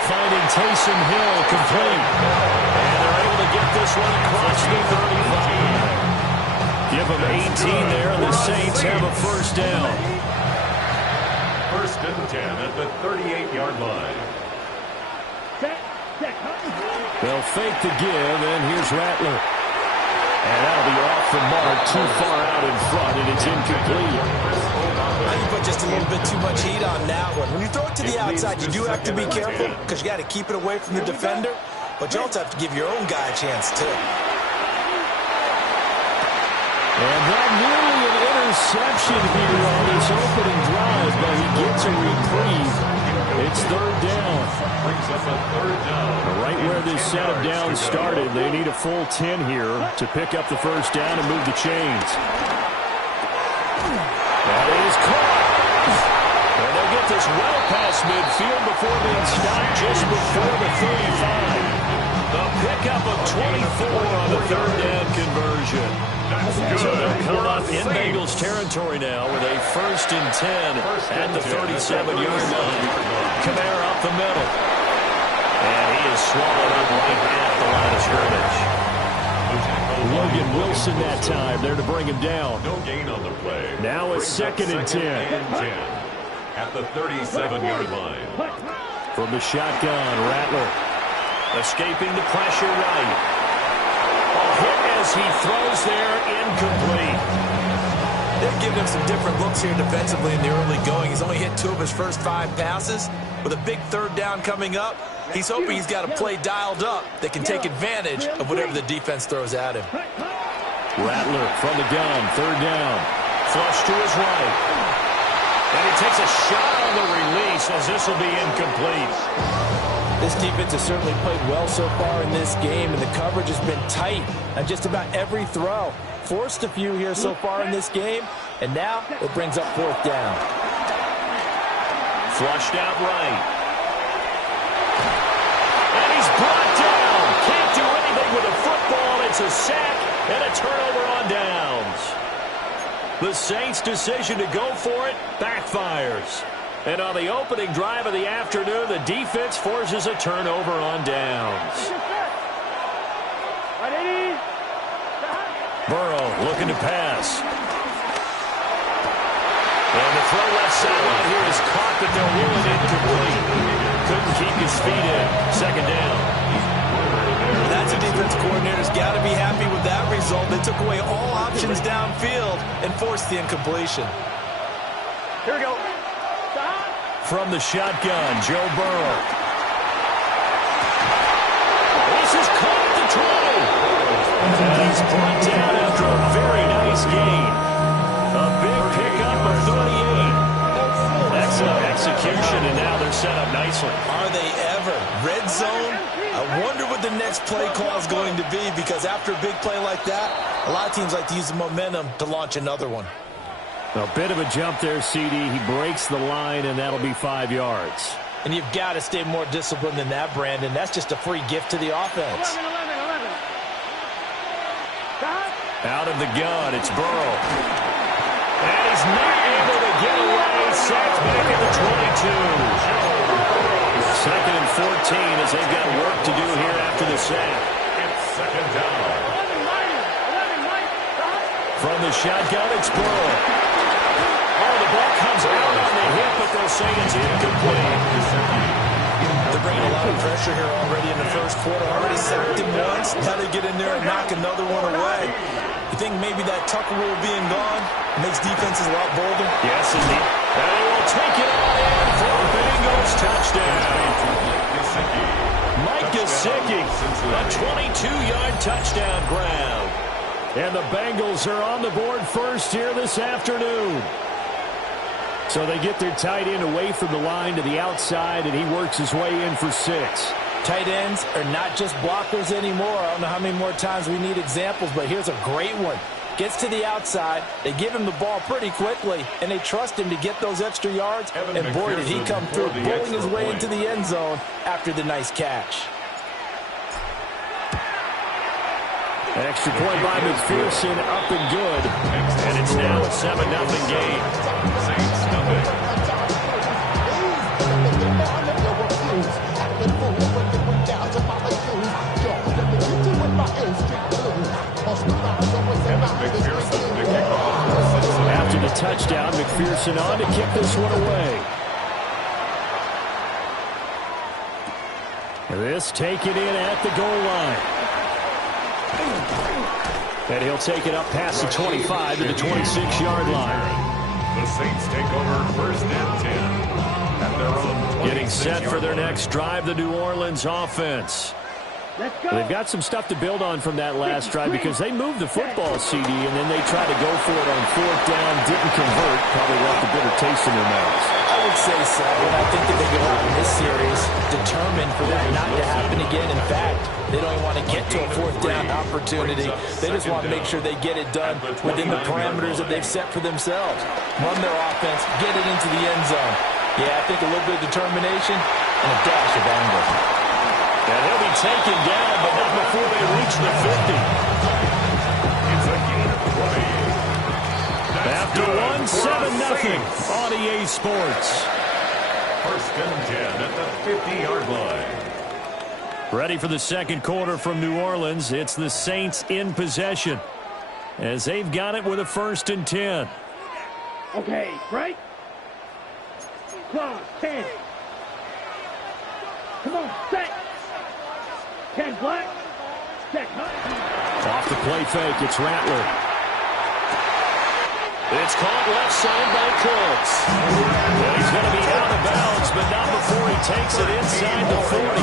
Finding Taysom Hill complete. And they're able to get this one across the 35. Give them 18 there, and the Saints have a first down. First and 10 at the 38-yard line. They'll fake the give, and here's Rattler. And that'll be off the mark, too far out in front, and it's incomplete. I think put just a little bit too much heat on that one. When you throw it to the outside, you do have to be careful because you got to keep it away from the defender. but you also have to give your own guy a chance, too. And that nearly an interception here on this opening drive, but he gets a reprieve. It's third down. Brings up a third down. Right where this set of downs started, they need a full 10 here to pick up the first down and move the chains. That is caught. And they'll get this well past midfield before being stopped just before the 35. The pickup of 24 on the third down conversion. So they'll come up in Bengals territory now with a 1st and 10 at the 37-yard line. Kamara up the middle. And he is swallowed up right at the line of scrimmage. Logan Wilson that time there to bring him down. No gain on the play. Now it's 2nd and 10. At the 37-yard line. From the shotgun, Rattler. Escaping the pressure right. A hit as he throws there, incomplete. They're giving him some different looks here defensively in the early going. He's only hit 2 of his first 5 passes. With a big third down coming up, he's hoping he's got a play dialed up that can take advantage of whatever the defense throws at him. Rattler from the gun, 3rd down. Flush to his right. And he takes a shot on the release as this will be incomplete. This defense has certainly played well so far in this game, and the coverage has been tight on just about every throw. Forced a few here so far in this game, and now it brings up 4th down. Flushed out right. And he's brought down. Can't do anything with a football. It's a sack and a turnover on downs. The Saints' decision to go for it backfires. And on the opening drive of the afternoon, the defense forces a turnover on downs. Burrow looking to pass. And the throw left sideline here is caught, but they'll rule it incomplete. Couldn't keep his feet in. 2nd down. That's a defense coordinator's got to be happy with that result. They took away all options downfield and forced the incompletion. Here we go. From the shotgun, Joe Burrow. This is caught at the 20. And he's brought down after a very nice gain. A big pickup of 38. Excellent execution, and now they're set up nicely. Are they ever? Red zone? I wonder what the next play call is going to be, because after a big play like that, a lot of teams like to use the momentum to launch another one. A bit of a jump there, CD. He breaks the line, and that'll be 5 yards. And you've got to stay more disciplined than that, Brandon. That's just a free gift to the offense. 11. Out of the gun, it's Burrow. And he's not able to get away. Sacked back at the 22. 2nd and 14 as they've got work to do here after the sack. It's 2nd down. From the shotgun, it's Burrow. Oh, the ball comes out on the hit, but they'll say it's incomplete. They're bringing a lot of pressure here already in the first quarter. Already sacked him once. Now they get in there and knock another one away. You think maybe that Tucker rule being gone makes defenses a lot bolder? Yes, indeed. And they will take it on in for a Bengals touchdown. Mike Gesicki, a 22-yard touchdown grab. And the Bengals are on the board first here this afternoon. So they get their tight end away from the line to the outside, and he works his way in for 6. Tight ends are not just blockers anymore. I don't know how many more times we need examples, but here's a great one. Gets to the outside, they give him the ball pretty quickly, and they trust him to get those extra yards, and boy, did he come through, bowling his way into the end zone after the nice catch. Extra point by McPherson, up and good. And it's now a 7-0 game. Saints nothing. After the touchdown, McPherson on to kick this one away. This taken in at the goal line. And he'll take it up past the 25 to the 26-yard line. The Saints take over 1st and 10 at their own 26-yard line. Getting set for their next drive, the New Orleans offense. They've got some stuff to build on from that last drive because they moved the football, CD, and then they tried to go for it on fourth down, didn't convert, probably left a bitter taste in their mouths. I would say so, and I think that they go out in this series determined for that not to happen again. In fact, they don't want to get to a fourth down opportunity. They just want to make sure they get it done within the parameters that they've set for themselves. Run their offense, get it into the end zone. Yeah, I think a little bit of determination and a dash of anger. And he'll be taken down, but not before they reach the 50. It's a gain of 20. After one, 7-0 on EA Sports. First and 10 at the 50-yard line. Ready for the second quarter from New Orleans. It's the Saints in possession as they've got it with a 1st and 10. Okay, right? Cross, 10. Come on, set. 10 black. Set. Off the play fake, it's Rattler. It's caught left side by Cooks. Well, he's going to be out of bounds, but not before he takes it inside the 40.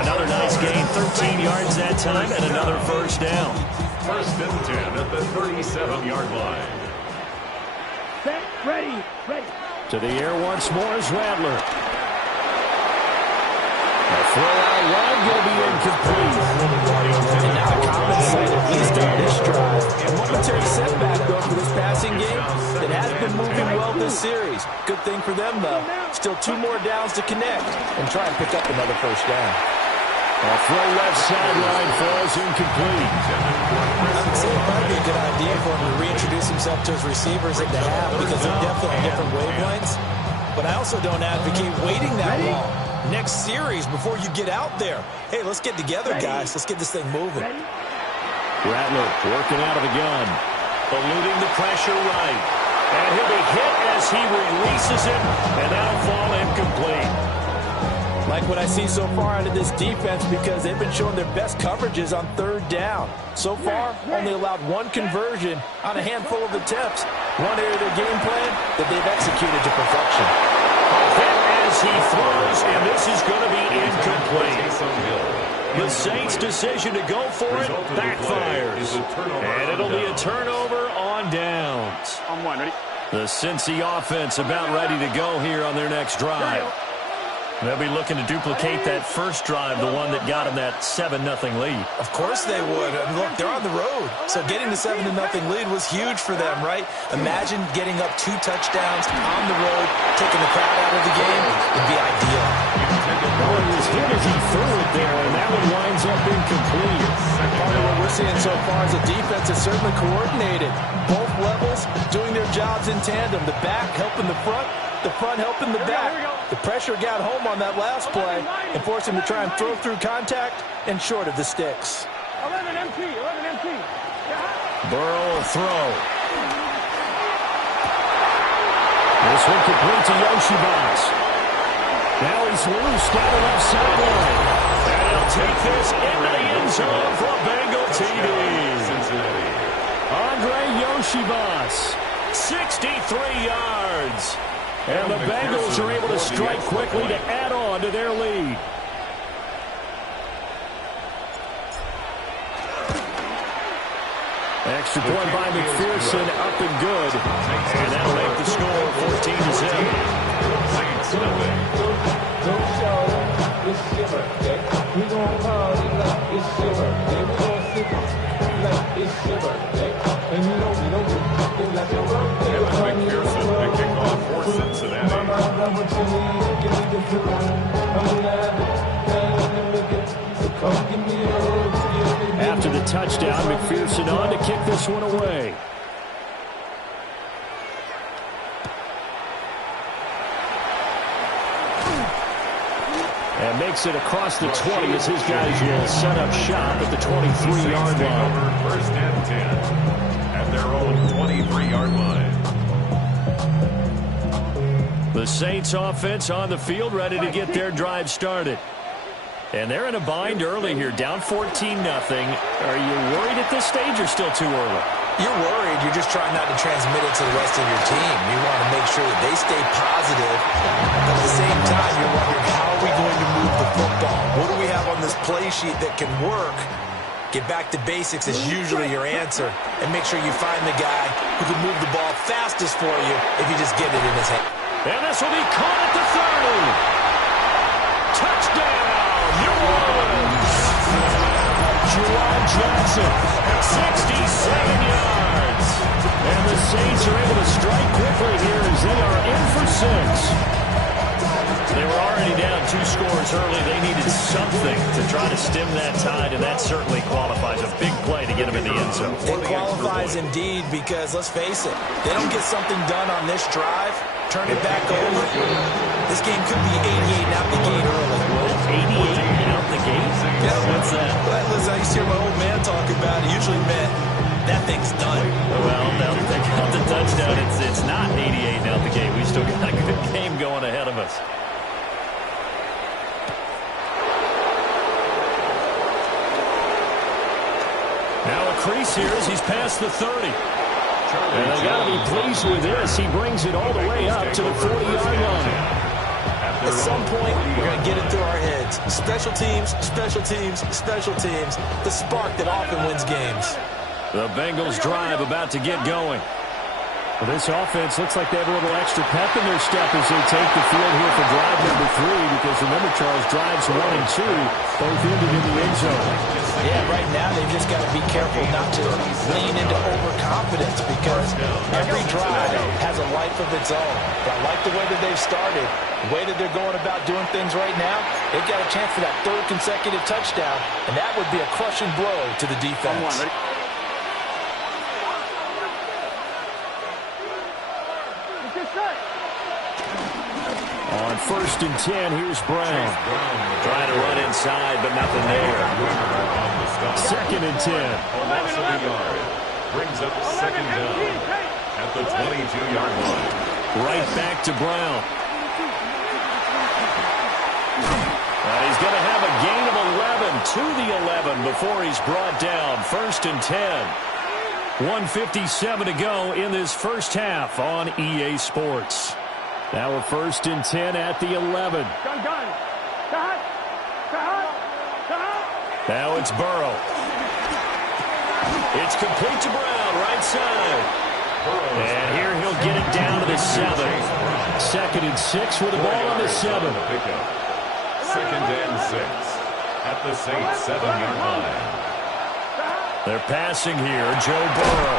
Another nice gain, 13 yards that time, and another first down. First and 10 at the 37-yard line. Set, ready, ready. To the air once more is Rattler. A throw out wide will be incomplete. And now a common sight, at least on this drive. A momentary setback, though, for this passing game that has been moving well this series. Good thing for them, though. Still 2 more downs to connect and try and pick up another first down. A throw left sideline falls incomplete. I would say it might be a good idea for him to reintroduce himself to his receivers at the half because they're definitely on different wavelengths. But I also don't advocate waiting that long. Next series before you get out there. Hey, let's get together, guys. Let's get this thing moving. Rattler working out of the gun. Eluding the pressure right. And he'll be hit as he releases it. And that'll fall incomplete. Like what I see so far out of this defense because they've been showing their best coverages on 3rd down. So far, only allowed 1 conversion on a handful of attempts. One area of their game plan that they've executed to perfection. Hit as he throws, and this is going to be incomplete. The Saints' decision to go for it backfires. And it'll be a turnover on downs. On 1, ready? The Cincy offense about ready to go here on their next drive. They'll be looking to duplicate that first drive, the one that got them that 7-0 lead. Of course they would. I mean, look, they're on the road. So getting the 7-0 lead was huge for them, right? Imagine getting up 2 touchdowns on the road, taking the crowd out of the game. It'd be ideal. Well, it was hit as he threw it there, and that one winds up incomplete. Part of what we're seeing so far is the defense is certainly coordinated. Both levels doing their jobs in tandem. The back helping the front helping the back. The pressure got home on that last play and forced him to try and throw through contact and short of the sticks. 11 MT. Burrow will throw. This one complete to Yoshibas. Now he's loose down the left sideline. And he'll take this into the end zone for a Bengal TD. Andre Yoshibas, 63 yards. And the Bengals are able to strike quickly to add on to their lead. Extra point by McPherson, up and good. And that'll make the score McPherson picking off for Cincinnati. After the touchdown, McPherson on to kick this one away. And makes it across the 20 as his guys will set up shop at the 23-yard line. First and 10 at their own 23-yard line. The Saints offense on the field ready to get their drive started. And they're in a bind early here, down 14-0. Are you worried at this stage or still too early? You're worried. You're just trying not to transmit it to the rest of your team. You want to make sure that they stay positive. But at the same time, you're wondering, how are we going to move the football? What do we have on on this play sheet that can work, get back to basics is usually your answer. And make sure you find the guy who can move the ball fastest for you if you just get it in his hand. And this will be caught at the 30. Touchdown, New Orleans. Juwan Jackson, 67 yards. And the Saints are able to strike quickly here as they are in for 6. They were already down 2 scores early. They needed something to try to stem that tide, and that certainly qualifies. A big play to get them in the end zone. It qualifies indeed because, let's face it, they don't get something done on this drive, turn it back over. This game could be 88 out the gate early. What? 88 out the gate? Yeah. What's that? Well, listen, I used to hear my old man talk about it. Usually meant that thing's done. Well, now that they got the touchdown, it's not 88 out the gate. We still got a good game going ahead of us. Now a crease here as he's past the 30. And they got to be pleased with this. He brings it all the way up to the 40-yard line. At some point, we're going to get it through our heads. Special teams, special teams, special teams. The spark that often wins games. The Bengals drive about to get going. Well, this offense looks like they have a little extra pep in their step as they take the field here for drive number 3, because remember, Charles, drives 1 and 2 both ended in the end zone. Yeah, right now they've just got to be careful not to lean into overconfidence, because every drive has a life of its own. But I like the way that they've started, the way that they're going about doing things right now. They've got a chance for that 3rd consecutive touchdown, and that would be a crushing blow to the defense. On 1st and 10, here's Brown. Trying to run inside, but nothing there. 2nd and 10. Brings up 2nd down at the 22-yard line. Right back to Brown. And he's going to have a gain of 11 to the 11 before he's brought down. 1st and 10. 1:57 to go in this first half on EA Sports. Now a 1st and 10 at the 11. Now it's Burrow. It's complete to Brown, right side. And here he'll get it down to the 7. 2nd and 6 with the ball on the 7. 2nd and 6 at the Saints 7-yard line. They're passing here, Joe Burrow.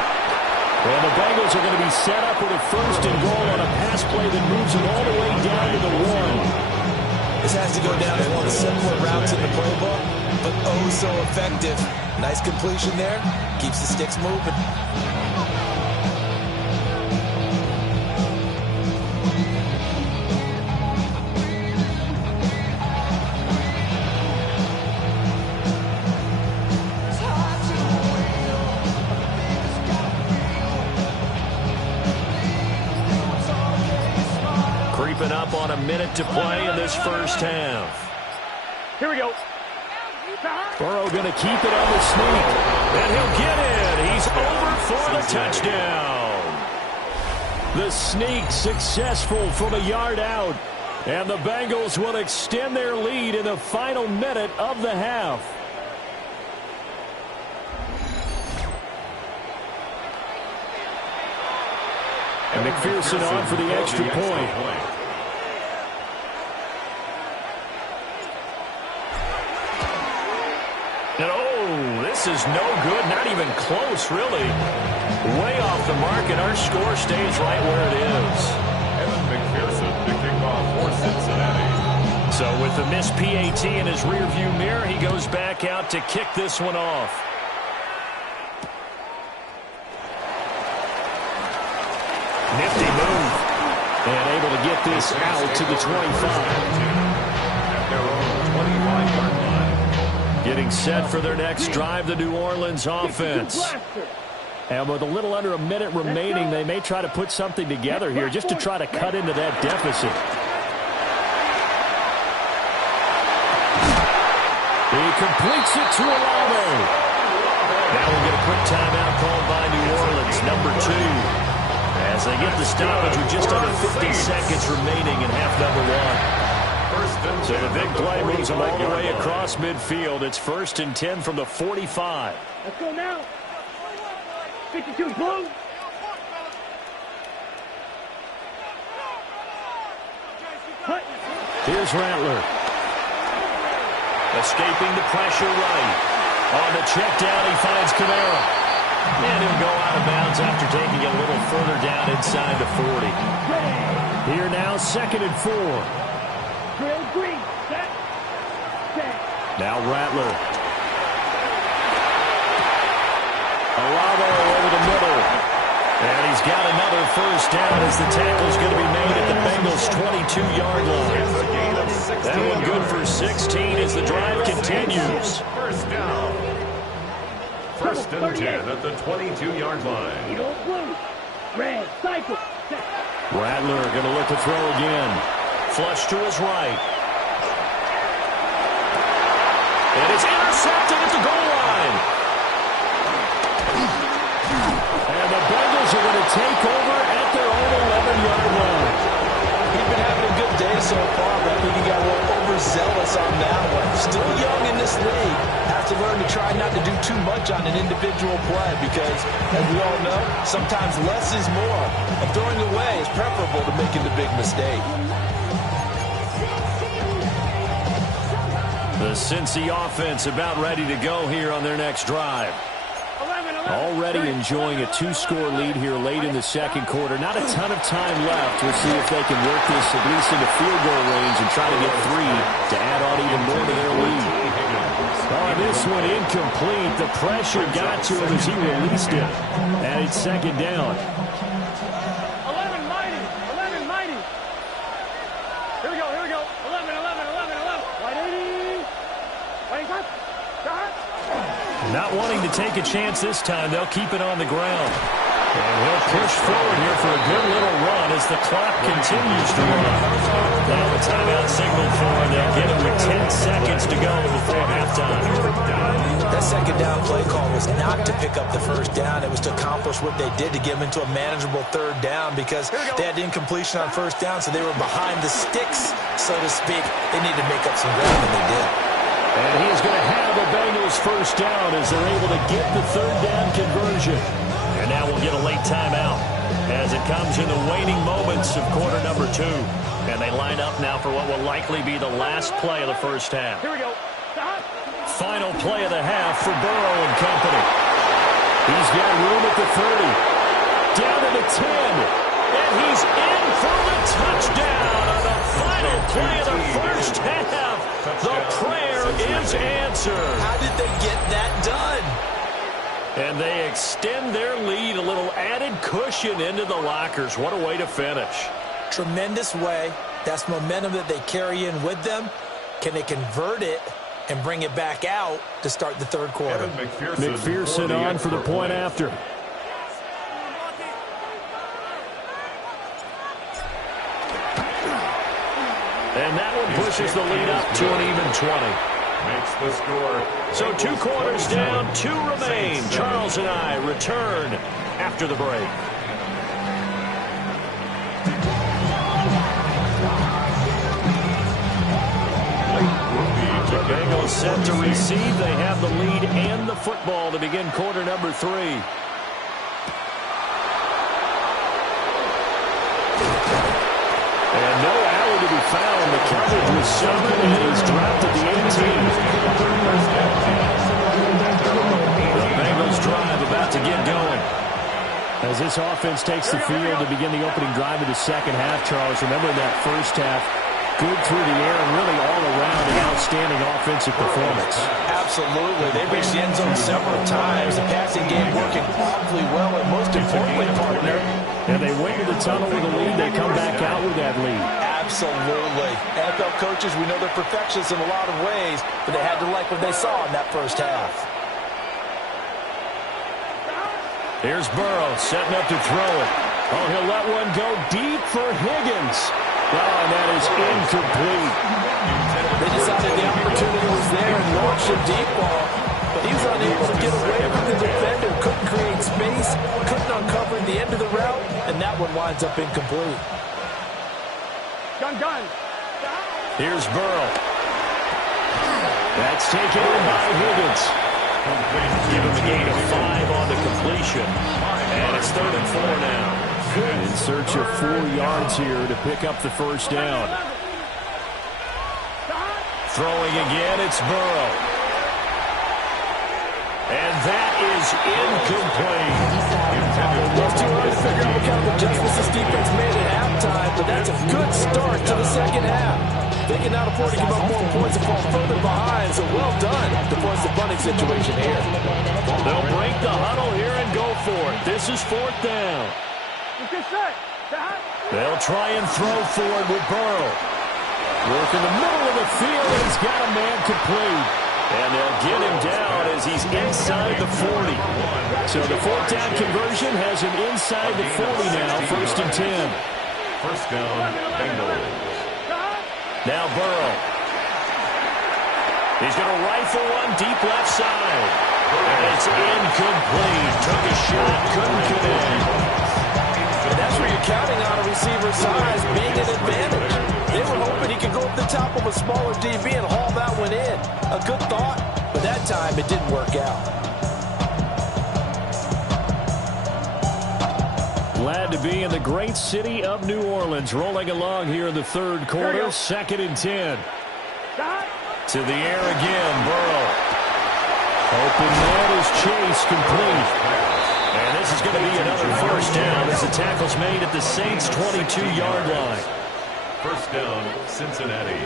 And the Bengals are going to be set up with a 1st and goal on a pass play that moves them all the way down to the 1. This has to go down as one of the simpler routes in the playbook, but oh so effective. Nice completion there. Keeps the sticks moving. Up on a minute to play in this first half. Here we go. Burrow going to keep it on the sneak. And he'll get it. He's over for the touchdown. The sneak successful from a yard out. And the Bengals will extend their lead in the final minute of the half. And McPherson on for the extra point. And oh, this is no good, not even close, really. Way off the mark, and our score stays right where it is. Evan McPherson to kick off for Cincinnati. So with the missed PAT in his rearview mirror, he goes back out to kick this one off. Nifty move. And able to get this out to the 25. At their own 25-yard line. Getting set for their next drive, the New Orleans offense. And with a little under a minute remaining, they may try to put something together here just to try to cut into that deficit. He completes it to Olave. Now we'll get a quick timeout called by New Orleans, number 2. As they get the stoppage with just under 50 seconds remaining in half number 1. 1st So the big play moves them all the way across midfield. It's 1st and 10 from the 45. Let's go now. 52 blue. Here's Rattler. Escaping the pressure right. On the check down, he finds Camara. And he'll go out of bounds after taking it a little further down inside the 40. Here now, 2nd and 4. Now Rattler. Alavo over the middle. And he's got another first down as the tackle's going to be made at the Bengals' 22-yard line. That one good for 16 as the drive continues. First down. 1st and 10 at the 22-yard line. Red, cycle. Rattler going to look to throw again. Flush to his right. And it's intercepted at the goal line. And the Bengals are going to take over at their own 11-yard line. He's been having a good day so far, but I think he got a little overzealous on that one. Still young in this league. Has to learn to try not to do too much on an individual play because, as we all know, sometimes less is more. And throwing away is preferable to making the big mistake. The Cincy offense about ready to go here on their next drive. Already enjoying a 2-score lead here late in the 2nd quarter. Not a ton of time left. We'll see if they can work this at least into field goal range and try to get 3 to add on even more to their lead. Oh, this one incomplete. The pressure got to him as he released it. And it's 2nd down. 11 mighty. Here we go. 11. White 80. White top. Not wanting to take a chance this time, they'll keep it on the ground. And he'll push forward here for a good little run as the clock continues to run. Now the timeout signaled for him. They'll get it with 10 seconds to go before halftime. That 2nd down play call was not to pick up the 1st down. It was to accomplish what they did to get them into a manageable 3rd down because they had incompletion on 1st down, so they were behind the sticks, so to speak. They needed to make up some ground, and they did. And he's going to have the Bengals 1st down as they're able to get the 3rd down conversion. And now we'll get a late timeout as it comes in the waning moments of quarter number 2. And they line up now for what will likely be the last play of the 1st half. Here we go. Final play of the half for Burrow and company. He's got room at the 30. Down to the 10. And he's in for the touchdown on the final play of the 1st half. The prayer is answered. How did they get that done? And they extend their lead, a little added cushion into the lockers. What a way to finish. Tremendous way. That's momentum that they carry in with them. Can they convert it and bring it back out to start the 3rd quarter? McPherson on for the point after. And that one pushes the lead up to an even 20. Makes the score. So 2 quarters down, 2 remain. Charles and I return after the break. The Bengals set to receive. They have the lead and the football to begin quarter number 3. And no alley to be found. The coverage was soaked and he's dropped at the 18. The Bengals drive about to get going. As this offense takes the field to begin the opening drive of the 2nd half, Charles, remember that 1st half, good through the air and really all around an outstanding offensive performance. Absolutely. They reached the end zone several times. The passing game working awfully well, and most importantly, partner. And they went to the tunnel with a lead. They come back out with that lead. Absolutely. NFL coaches, we know they're perfectionists in a lot of ways, but they had to like what they saw in that 1st half. Here's Burrow setting up to throw it. Oh, he'll let one go deep for Higgins. Oh, and that is incomplete. They decided the opportunity was there and launched a deep ball, but he was unable to get away from the defender, couldn't create space, couldn't uncover the end of the route, and that one winds up incomplete. Gun. Here's Burrow. That's taken in by Higgins. Give him a gain of 5 on the completion. And it's 3rd and 4 now. In search of 4 yards here to pick up the first down. Throwing again, it's Burrow. And that is incomplete. It's too early to figure out what kind of adjustments this defense made at halftime, but that's a good start to the second half. They cannot afford to give up more points and fall further behind, so well done to force the punting situation here. They'll break the huddle here and go for it. This is 4th down. They'll try and throw for it with Burrow. Work in the middle of the field. He's got a man complete. And they'll get him down as he's inside the 40. So the 4th down conversion has him inside the 40 now, 1st and 10. First down, Bengals. Now Burrow. He's going to rifle one deep left side. And it's incomplete. Took a shot, couldn't connect. And that's where you're counting on a receiver's size being an advantage. They were hoping he could go up the top of a smaller DB and haul that one in. A good thought, but that time it didn't work out. Glad to be in the great city of New Orleans. Rolling along here in the 3rd quarter. 2nd and 10. To the air again, Burrow. Open man is Chase, complete. And this is going to be another first down as the tackle's made at the Saints' 22-yard line. First down, Cincinnati.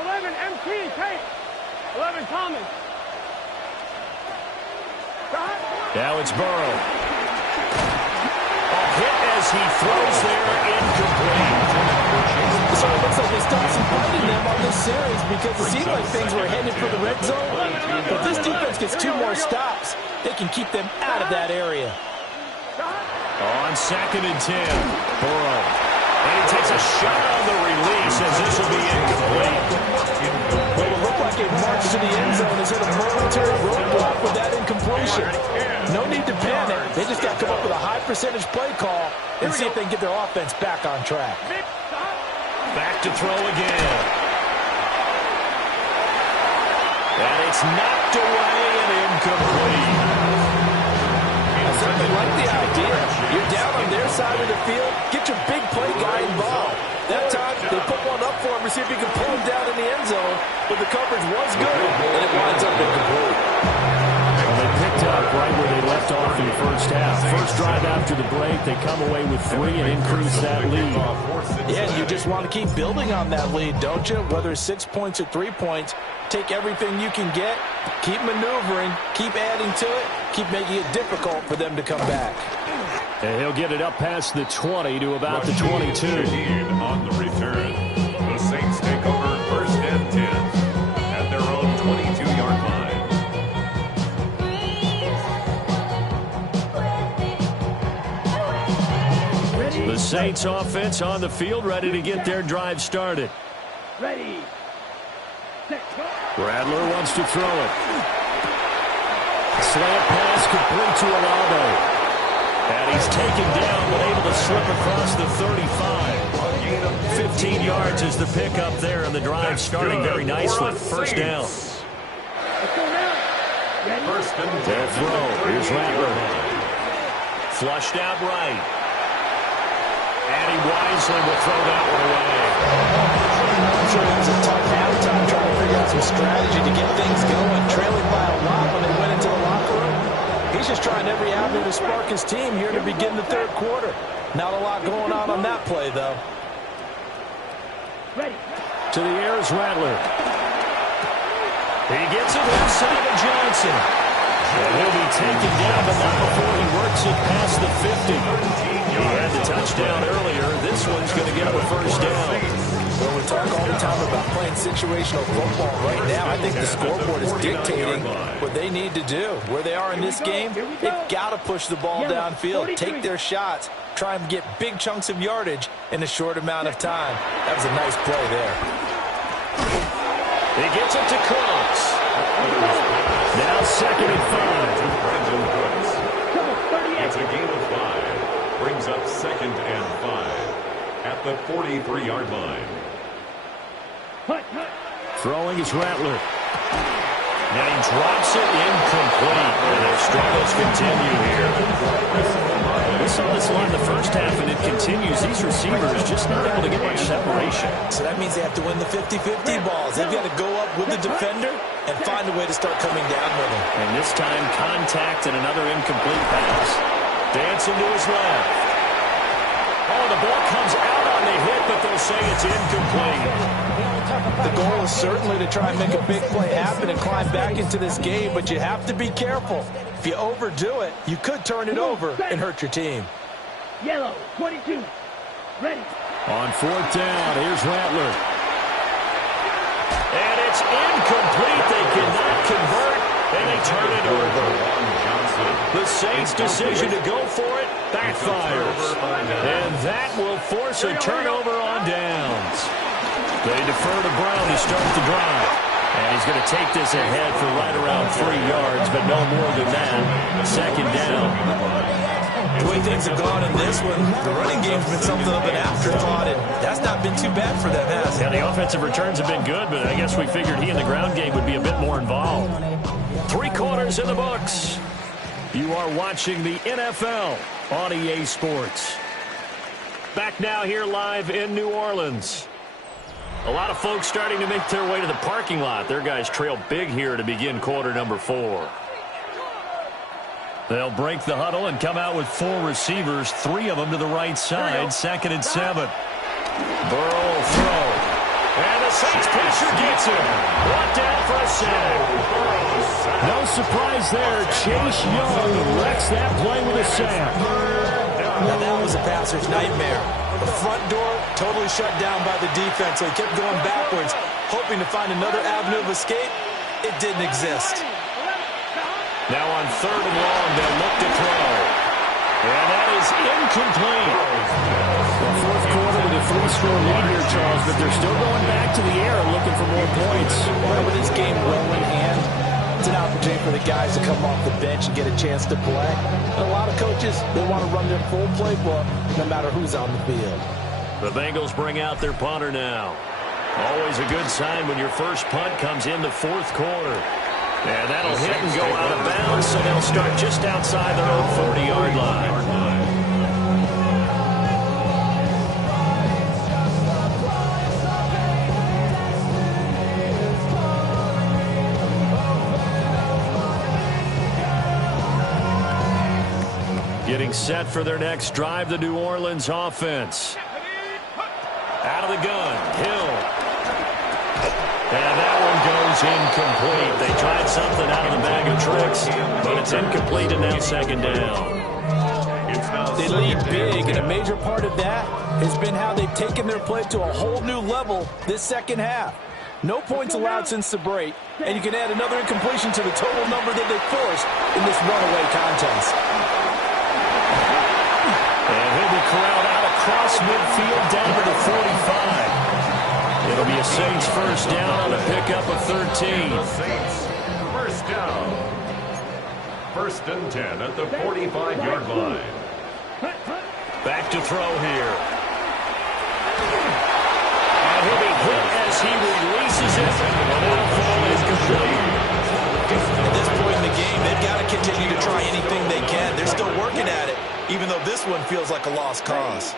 11, MT, Tate. 11, Thomas. Now it's Burrow. A hit as he throws there, incomplete. So it looks like they stopped some fighting them on this series because it seemed like things were headed for the red zone. But this defense gets 2 more stops. They can keep them out of that area. On 2nd and 10, Burrow. And he takes a shot on the release as this will be incomplete. Well, it looked like a march to the end zone has hit a momentary roadblock with that incompletion. No need to panic. They just got to come up with a high percentage play call and see if they can get their offense back on track. Back to throw again. And it's knocked away and incomplete. I certainly like the idea. You're down on their side of the field. Get your big play guy involved. That time, they put one up for him to see if he can pull him down in the end zone. But the coverage was good, and it winds up incomplete. Well, they picked up right where they left off in the first half. First drive after the break, they come away with 3 and increase that lead. Yeah, and you just want to keep building on that lead, don't you? Whether it's 6 points or 3 points, take everything you can get, keep maneuvering, keep adding to it, keep making it difficult for them to come back. And he'll get it up past the 20 to about the 22. On the return, the Saints take over 1st and 10 at their own 22-yard line. The Saints offense on the field, ready to get their drive started. Ready. Rattler wants to throw it. Slant pass complete to Olave. And he's taken down, but able to slip across the 35. 15 yards is the pickup there, and the drive starting very nicely. First down. They'll throw. Here's Rattler. Flushed out right. And he wisely will throw that one away. I'm sure it was a tough halftime trying to figure out some strategy to get things going, trailing by a lot when they went into the locker room. He's just trying every avenue to spark his team here to begin the 3rd quarter. Not a lot going on that play, though. Ready. To the air is Rattler. He gets it inside of Johnson. And he'll be taken down, but not before he works it past the 50. He had the touchdown earlier. This one's going to get him a first down. Well, we talk all the time about playing situational football. Right now, I think the scoreboard is dictating what they need to do. Where they are in this game, they've got to push the ball downfield, take their shots, try and get big chunks of yardage in a short amount of time. That was a nice play there. He gets it to Cooks. Now 2nd and 5. It's a gain of 5. Brings up 2nd and 5. at the 43-yard line. Throwing is Rattler. And he drops it incomplete. And their struggles continue here. We saw this line the first half, and it continues. These receivers just not able to get much separation. So that means they have to win the 50-50 balls. They've got to go up with the defender and find a way to start coming down with him. And this time, contact and another incomplete pass. Dancing to his left. Oh, the ball comes out on the hit, but they'll say it's incomplete. The goal is certainly to try and make a big play happen and climb back into this game, but you have to be careful. If you overdo it, you could turn it over and hurt your team. Yellow, 22, ready. On fourth down, here's Rattler. And it's incomplete. They cannot convert, and they turn it over. The Saints' decision to go for it backfires. And that will force a turnover on downs. They defer to Brown to start the drive. And he's going to take this ahead for right around 3 yards, but no more than that. Second down. The way things have gone in this one, the running game's been something of an afterthought, and that's not been too bad for them, has it? Yeah, the offensive returns have been good, but I guess we figured he in the ground game would be a bit more involved. 3 quarters in the books. You are watching the NFL on EA Sports. Back now here live in New Orleans. A lot of folks starting to make their way to the parking lot. Their guys trail big here to begin quarter number 4. They'll break the huddle and come out with 4 receivers, 3 of them to the right side, 2nd and 7. Burrow will throw. And the Saints pitcher gets him. Brought down for a sack. No surprise there. Chase Young wrecks that play with a sack. Now that was a passer's nightmare. The front door totally shut down by the defense, so he kept going backwards, hoping to find another avenue of escape. It didn't exist. Now on 3rd and long, they'll look to throw. And that is incomplete. Well, fourth quarter with a 3-score lead here, Charles, but they're still going back to the air and looking for more points. Well, with this game well in hand, it's an opportunity for the guys to come off the bench and get a chance to play. And a lot of coaches, they want to run their full playbook no matter who's on the field. The Bengals bring out their punter now. Always a good sign when your first punt comes in the 4th quarter. And that'll hit and go out of bounds, so they'll start just outside their own 40-yard line. Getting set for their next drive, the New Orleans offense. Out of the gun, Hill. And that one goes incomplete. They tried something out of the bag of tricks, but it's incomplete and now 2nd down. They lead big, and a major part of that has been how they've taken their play to a whole new level this second half. No points allowed since the break, and you can add another incompletion to the total number that they forced in this runaway contest. And he'll be corralled out across midfield down to the 45. It'll be a Saints first down on a pickup of 13. Saints first down. 1st and 10 at the 45-yard line. Back to throw here. And he'll be hit as he releases it. And that'll fall incomplete. At this point in the game, they've got to continue to try anything they can. They're still working at it, even though this one feels like a lost cause.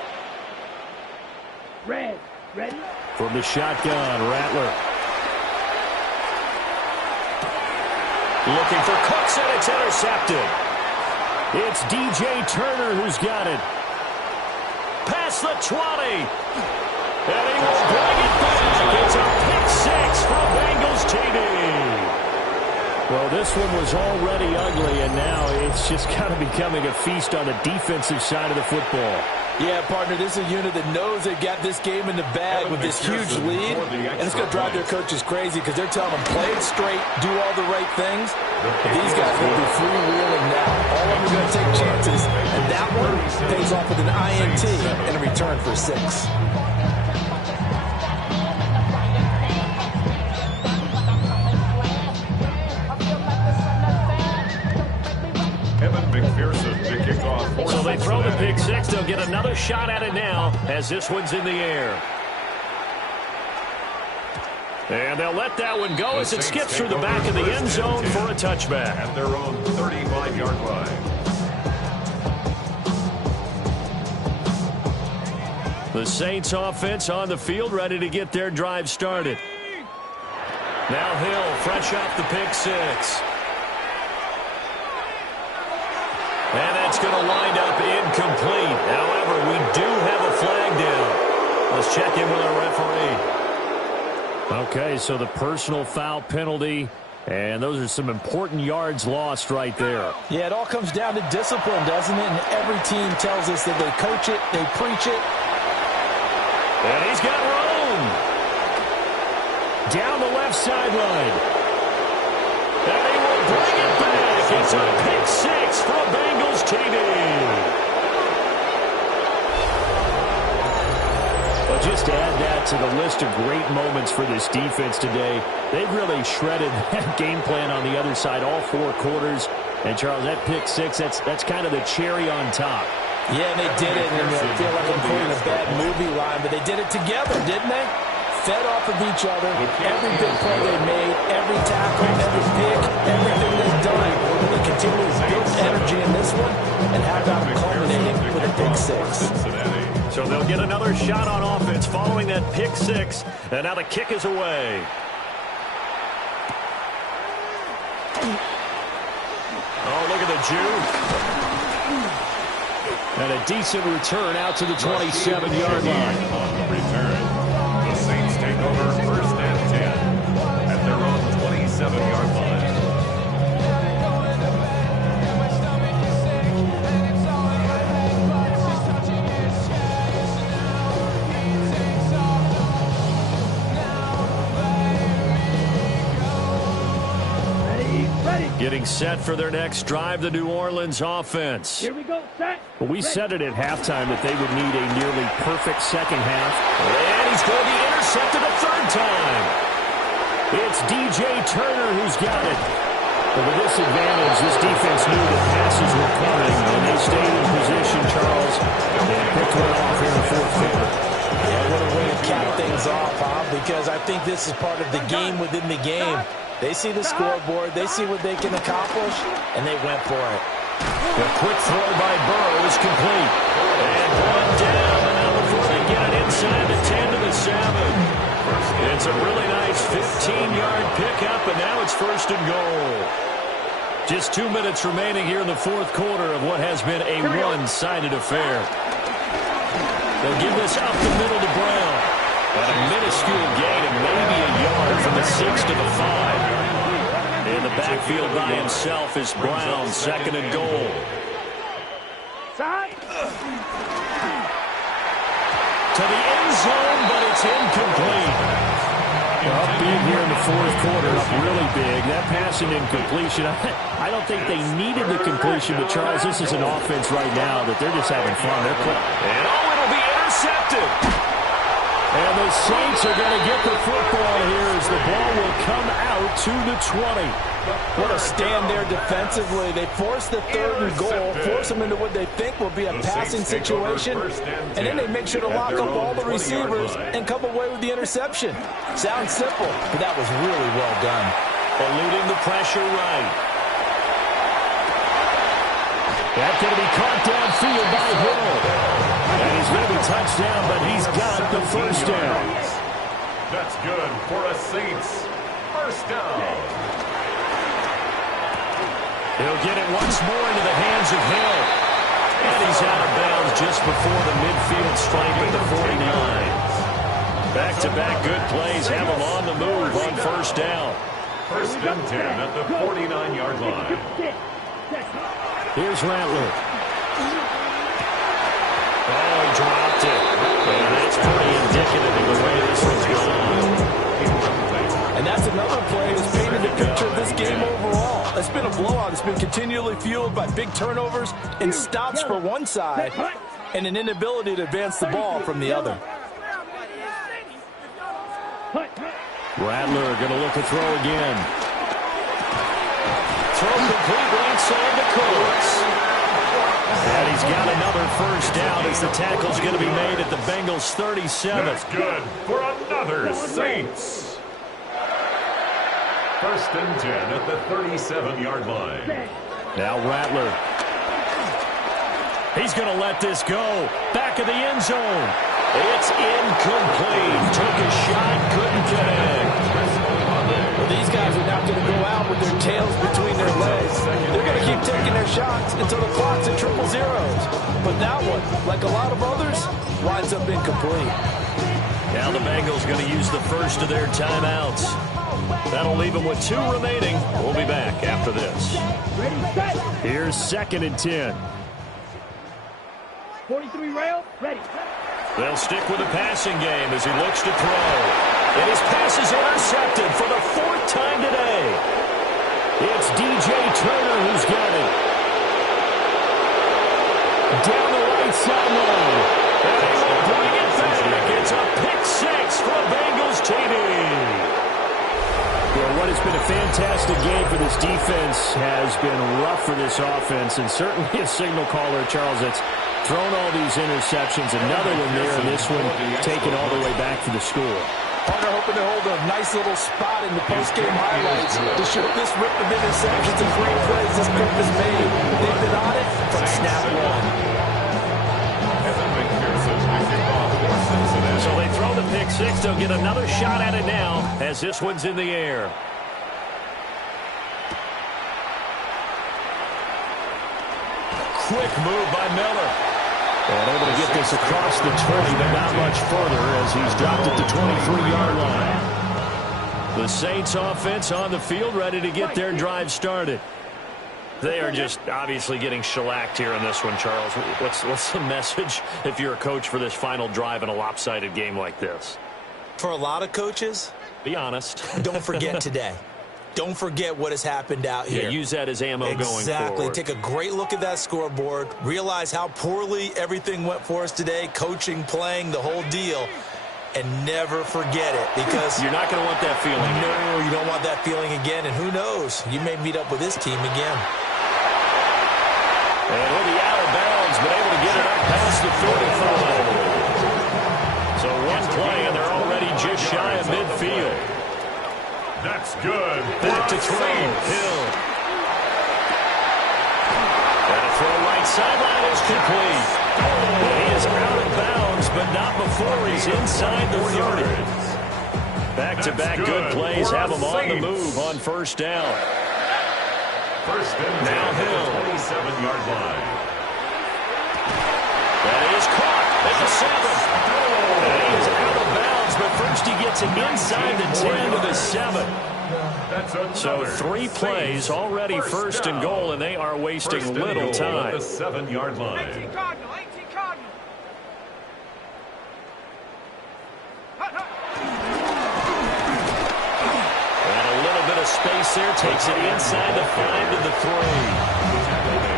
Red, ready? From the shotgun, Rattler. Looking for Cooks, and it's intercepted. It's DJ Turner who's got it. Past the 20. And he will bring it back. It's a pick 6 from Bengals TD. Well, this one was already ugly, and now it's just kind of becoming a feast on the defensive side of the football. Yeah, partner, this is a unit that knows they've got this game in the bag with this huge lead, and it's going to drive their coaches crazy because they're telling them, play it straight, do all the right things. But these guys are going to be freewheeling now. All of them are going to take chances, and that one pays off with an INT and a return for 6. McPherson to kick off. So they throw the pick six. They'll get another shot at it now as this one's in the air. And they'll let that one go as it skips through the back of the end zone for a touchback. At their own 35-yard line. The Saints offense on the field, ready to get their drive started. Now Hill, fresh off the pick six. And that's going to wind up incomplete. However, we do have a flag down. Let's check in with our referee. Okay, so the personal foul penalty, and those are some important yards lost right there. Yeah, it all comes down to discipline, doesn't it? And every team tells us that they coach it, they preach it. And he's got room. Down the left sideline. And he will bring it back. It's a pick six for a Bengals TD. Well, just add that to the list of great moments for this defense today. They've really shredded that game plan on the other side all four quarters. And, Charles, that pick six, that's kind of the cherry on top. Yeah, they did it, and I feel like I'm quoting a bad movie line, but they did it together, didn't they? Fed off of each other, every big play they made, every tackle, every pick, everything they've done. They continue to build energy in this one, and how about culminating with a pick six? So they'll get another shot on offense following that pick six, and now the kick is away. Oh, look at the juke. And a decent return out to the 27-yard line. On the return, the Saints take over first and 10 at their own 27-yard line. Getting set for their next drive, the New Orleans offense. Here we go, set. We said it at halftime that they would need a nearly perfect second half. And he's going to be intercepted a third time. It's DJ Turner who's got it. But with this advantage, this defense knew that passes were coming, and they stayed in position, Charles. They picked one off here in the fourth quarter. Yeah, what a way to cap things off, huh? Because I think this is part of the game within the game. They see the scoreboard, they see what they can accomplish, and they went for it. The quick throw by Burrow is complete. And brought down, and now before they get it inside the 10 to the 7. It's a really nice 15-yard pickup, and now it's first and goal. Just 2 minutes remaining here in the fourth quarter of what has been a one-sided affair. They'll give this up the middle to Brown. At a minuscule gain of maybe a yard from the 6 to the 5. In the backfield by himself is Brown, second and goal. To the end zone, but it's incomplete. Up big here in the fourth quarter, up really big. That passing incompletion, I don't think they needed the completion, but Charles, this is an offense right now that they're just having fun. And it'll be intercepted. And the Saints are going to get the football here as the ball will come out to the 20. What a stand there defensively. They force the third and goal, force them into what they think will be a passing situation, and then they make sure to lock up all the receivers and come away with the interception. Sounds simple, but that was really well done. Eluding the pressure right. That's going to be caught downfield by Hill. And he's going to be touchdown, but he's got the first down. That's good for a Saints first down. He'll get it once more into the hands of Hill. And he's out of bounds just before the midfield stripe at the 49. Back-to-back good plays have him on the move on first down. First and 10 at the 49-yard line. Here's Rattler. Oh, he dropped it. And that's pretty indicative of the way this one's gone. And that's another play that's painted the picture of this game overall. It's been a blowout. It's been continually fueled by big turnovers and stops for one side and an inability to advance the ball from the other. Rattler going to look to throw again. Throw complete right side to Cooks. And he's got another first down as the tackle's going to be made at the Bengals' 37. That's good for another Saints. First and 10 at the 37-yard line. Now Rattler. He's going to let this go. Back of the end zone. It's incomplete. Took a shot, couldn't get in. Well, these guys are not going to go out with their tails between their legs. They're going to keep taking their shots until the clock's at triple zeros. But that one, like a lot of others, winds up incomplete. Now the Bengals going to use the first of their timeouts. That'll leave them with 2 remaining. We'll be back after this. Here's 2nd and 10. 43 rail, ready. They'll stick with the passing game as he looks to throw. And his pass is intercepted for the 4th time today. It's DJ Turner who's got it. Down the right sideline. And he will bring it back. It's a pick 6 for Bengals TD. Well, what has been a fantastic game for this defense has been rough for this offense, and certainly a signal caller, Charles, that's thrown all these interceptions. Another one there, and this one taken all the way back for the score. Partner hoping to hold a nice little spot in the post-game highlights to show this rip of interceptions and great plays this group has made. They've been on it from snap one. So they throw the pick 6. They'll get another shot at it now as this one's in the air. Quick move by Miller. And able to get this across the 20, but not much further as he's dropped at the 23-yard line. The Saints offense on the field ready to get their drive started. They are just obviously getting shellacked here in this one, Charles. What's the message if you're a coach for this final drive in a lopsided game like this? For a lot of coaches, be honest. Don't forget today. Don't forget what has happened out here. Yeah, use that as ammo going forward. Exactly. Take a great look at that scoreboard. Realize how poorly everything went for us today. Coaching, playing, the whole deal. And never forget it, because you're not going to want that feeling. No, you don't want that feeling again. And who knows? You may meet up with this team again. And he'll be out of bounds, but able to get it up past the 45. So one play, and they're already just shy of midfield. That's good. Back to throw. Hill. And a throw right sideline is complete. He is out of bounds, but not before he's inside the 30. Back-to-back good plays have him on the move on first down. First and 10 now Hill. 27-yard line. That is caught at the 7. And he is out of bounds, but first he gets it inside the 10 to the 7. So 3 plays already first and goal, and they are wasting little time. At the 7-yard line. 18 Cardinal. Space there, takes it inside the 5 to the 3.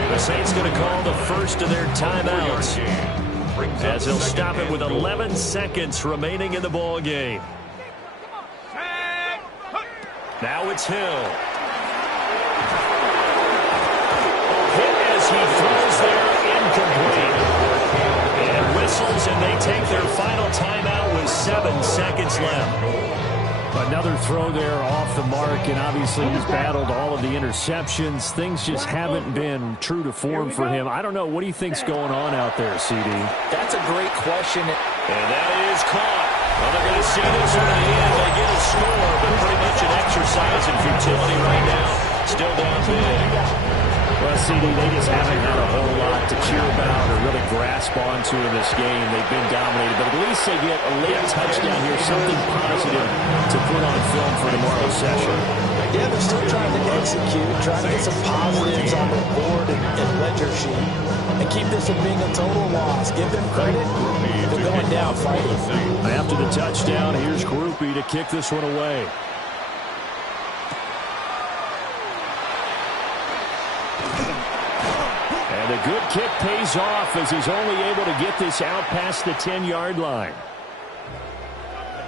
The Saints going to call the first of their timeouts as they'll stop it with 11 seconds remaining in the ball game. Now it's Hill. Hit as he throws there, incomplete. And whistles, and they take their final timeout with 7 seconds left. Another throw there off the mark, and obviously he's battled all of the interceptions. Things just haven't been true to form for him. I don't know. What do you think's going on out there, CD? That's a great question. And that is caught. Well, they're going to see this one in the end. They get a score, but pretty much an exercise in futility right now. Still down big. Well, CD, they just haven't had a whole lot to cheer about or really grasp onto in this game. They've been dominated, but at least they get a late touchdown here, something positive to put on film for tomorrow's session. Yeah, they're still trying to execute, trying to get some positives on the board and ledger sheet, and keep this from being a total loss. Give them credit. They're going down fighting. After the touchdown, here's Groupie to kick this one away. And a good kick pays off as he's only able to get this out past the 10-yard line.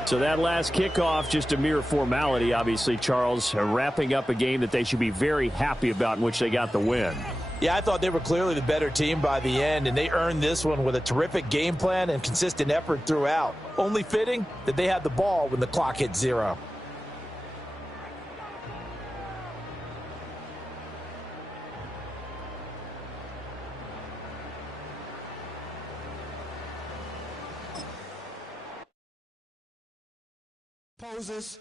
So that last kickoff, just a mere formality, obviously, Charles, wrapping up a game that they should be very happy about in which they got the win. Yeah, I thought they were clearly the better team by the end, and they earned this one with a terrific game plan and consistent effort throughout. Only fitting that they had the ball when the clock hit 0. Poses.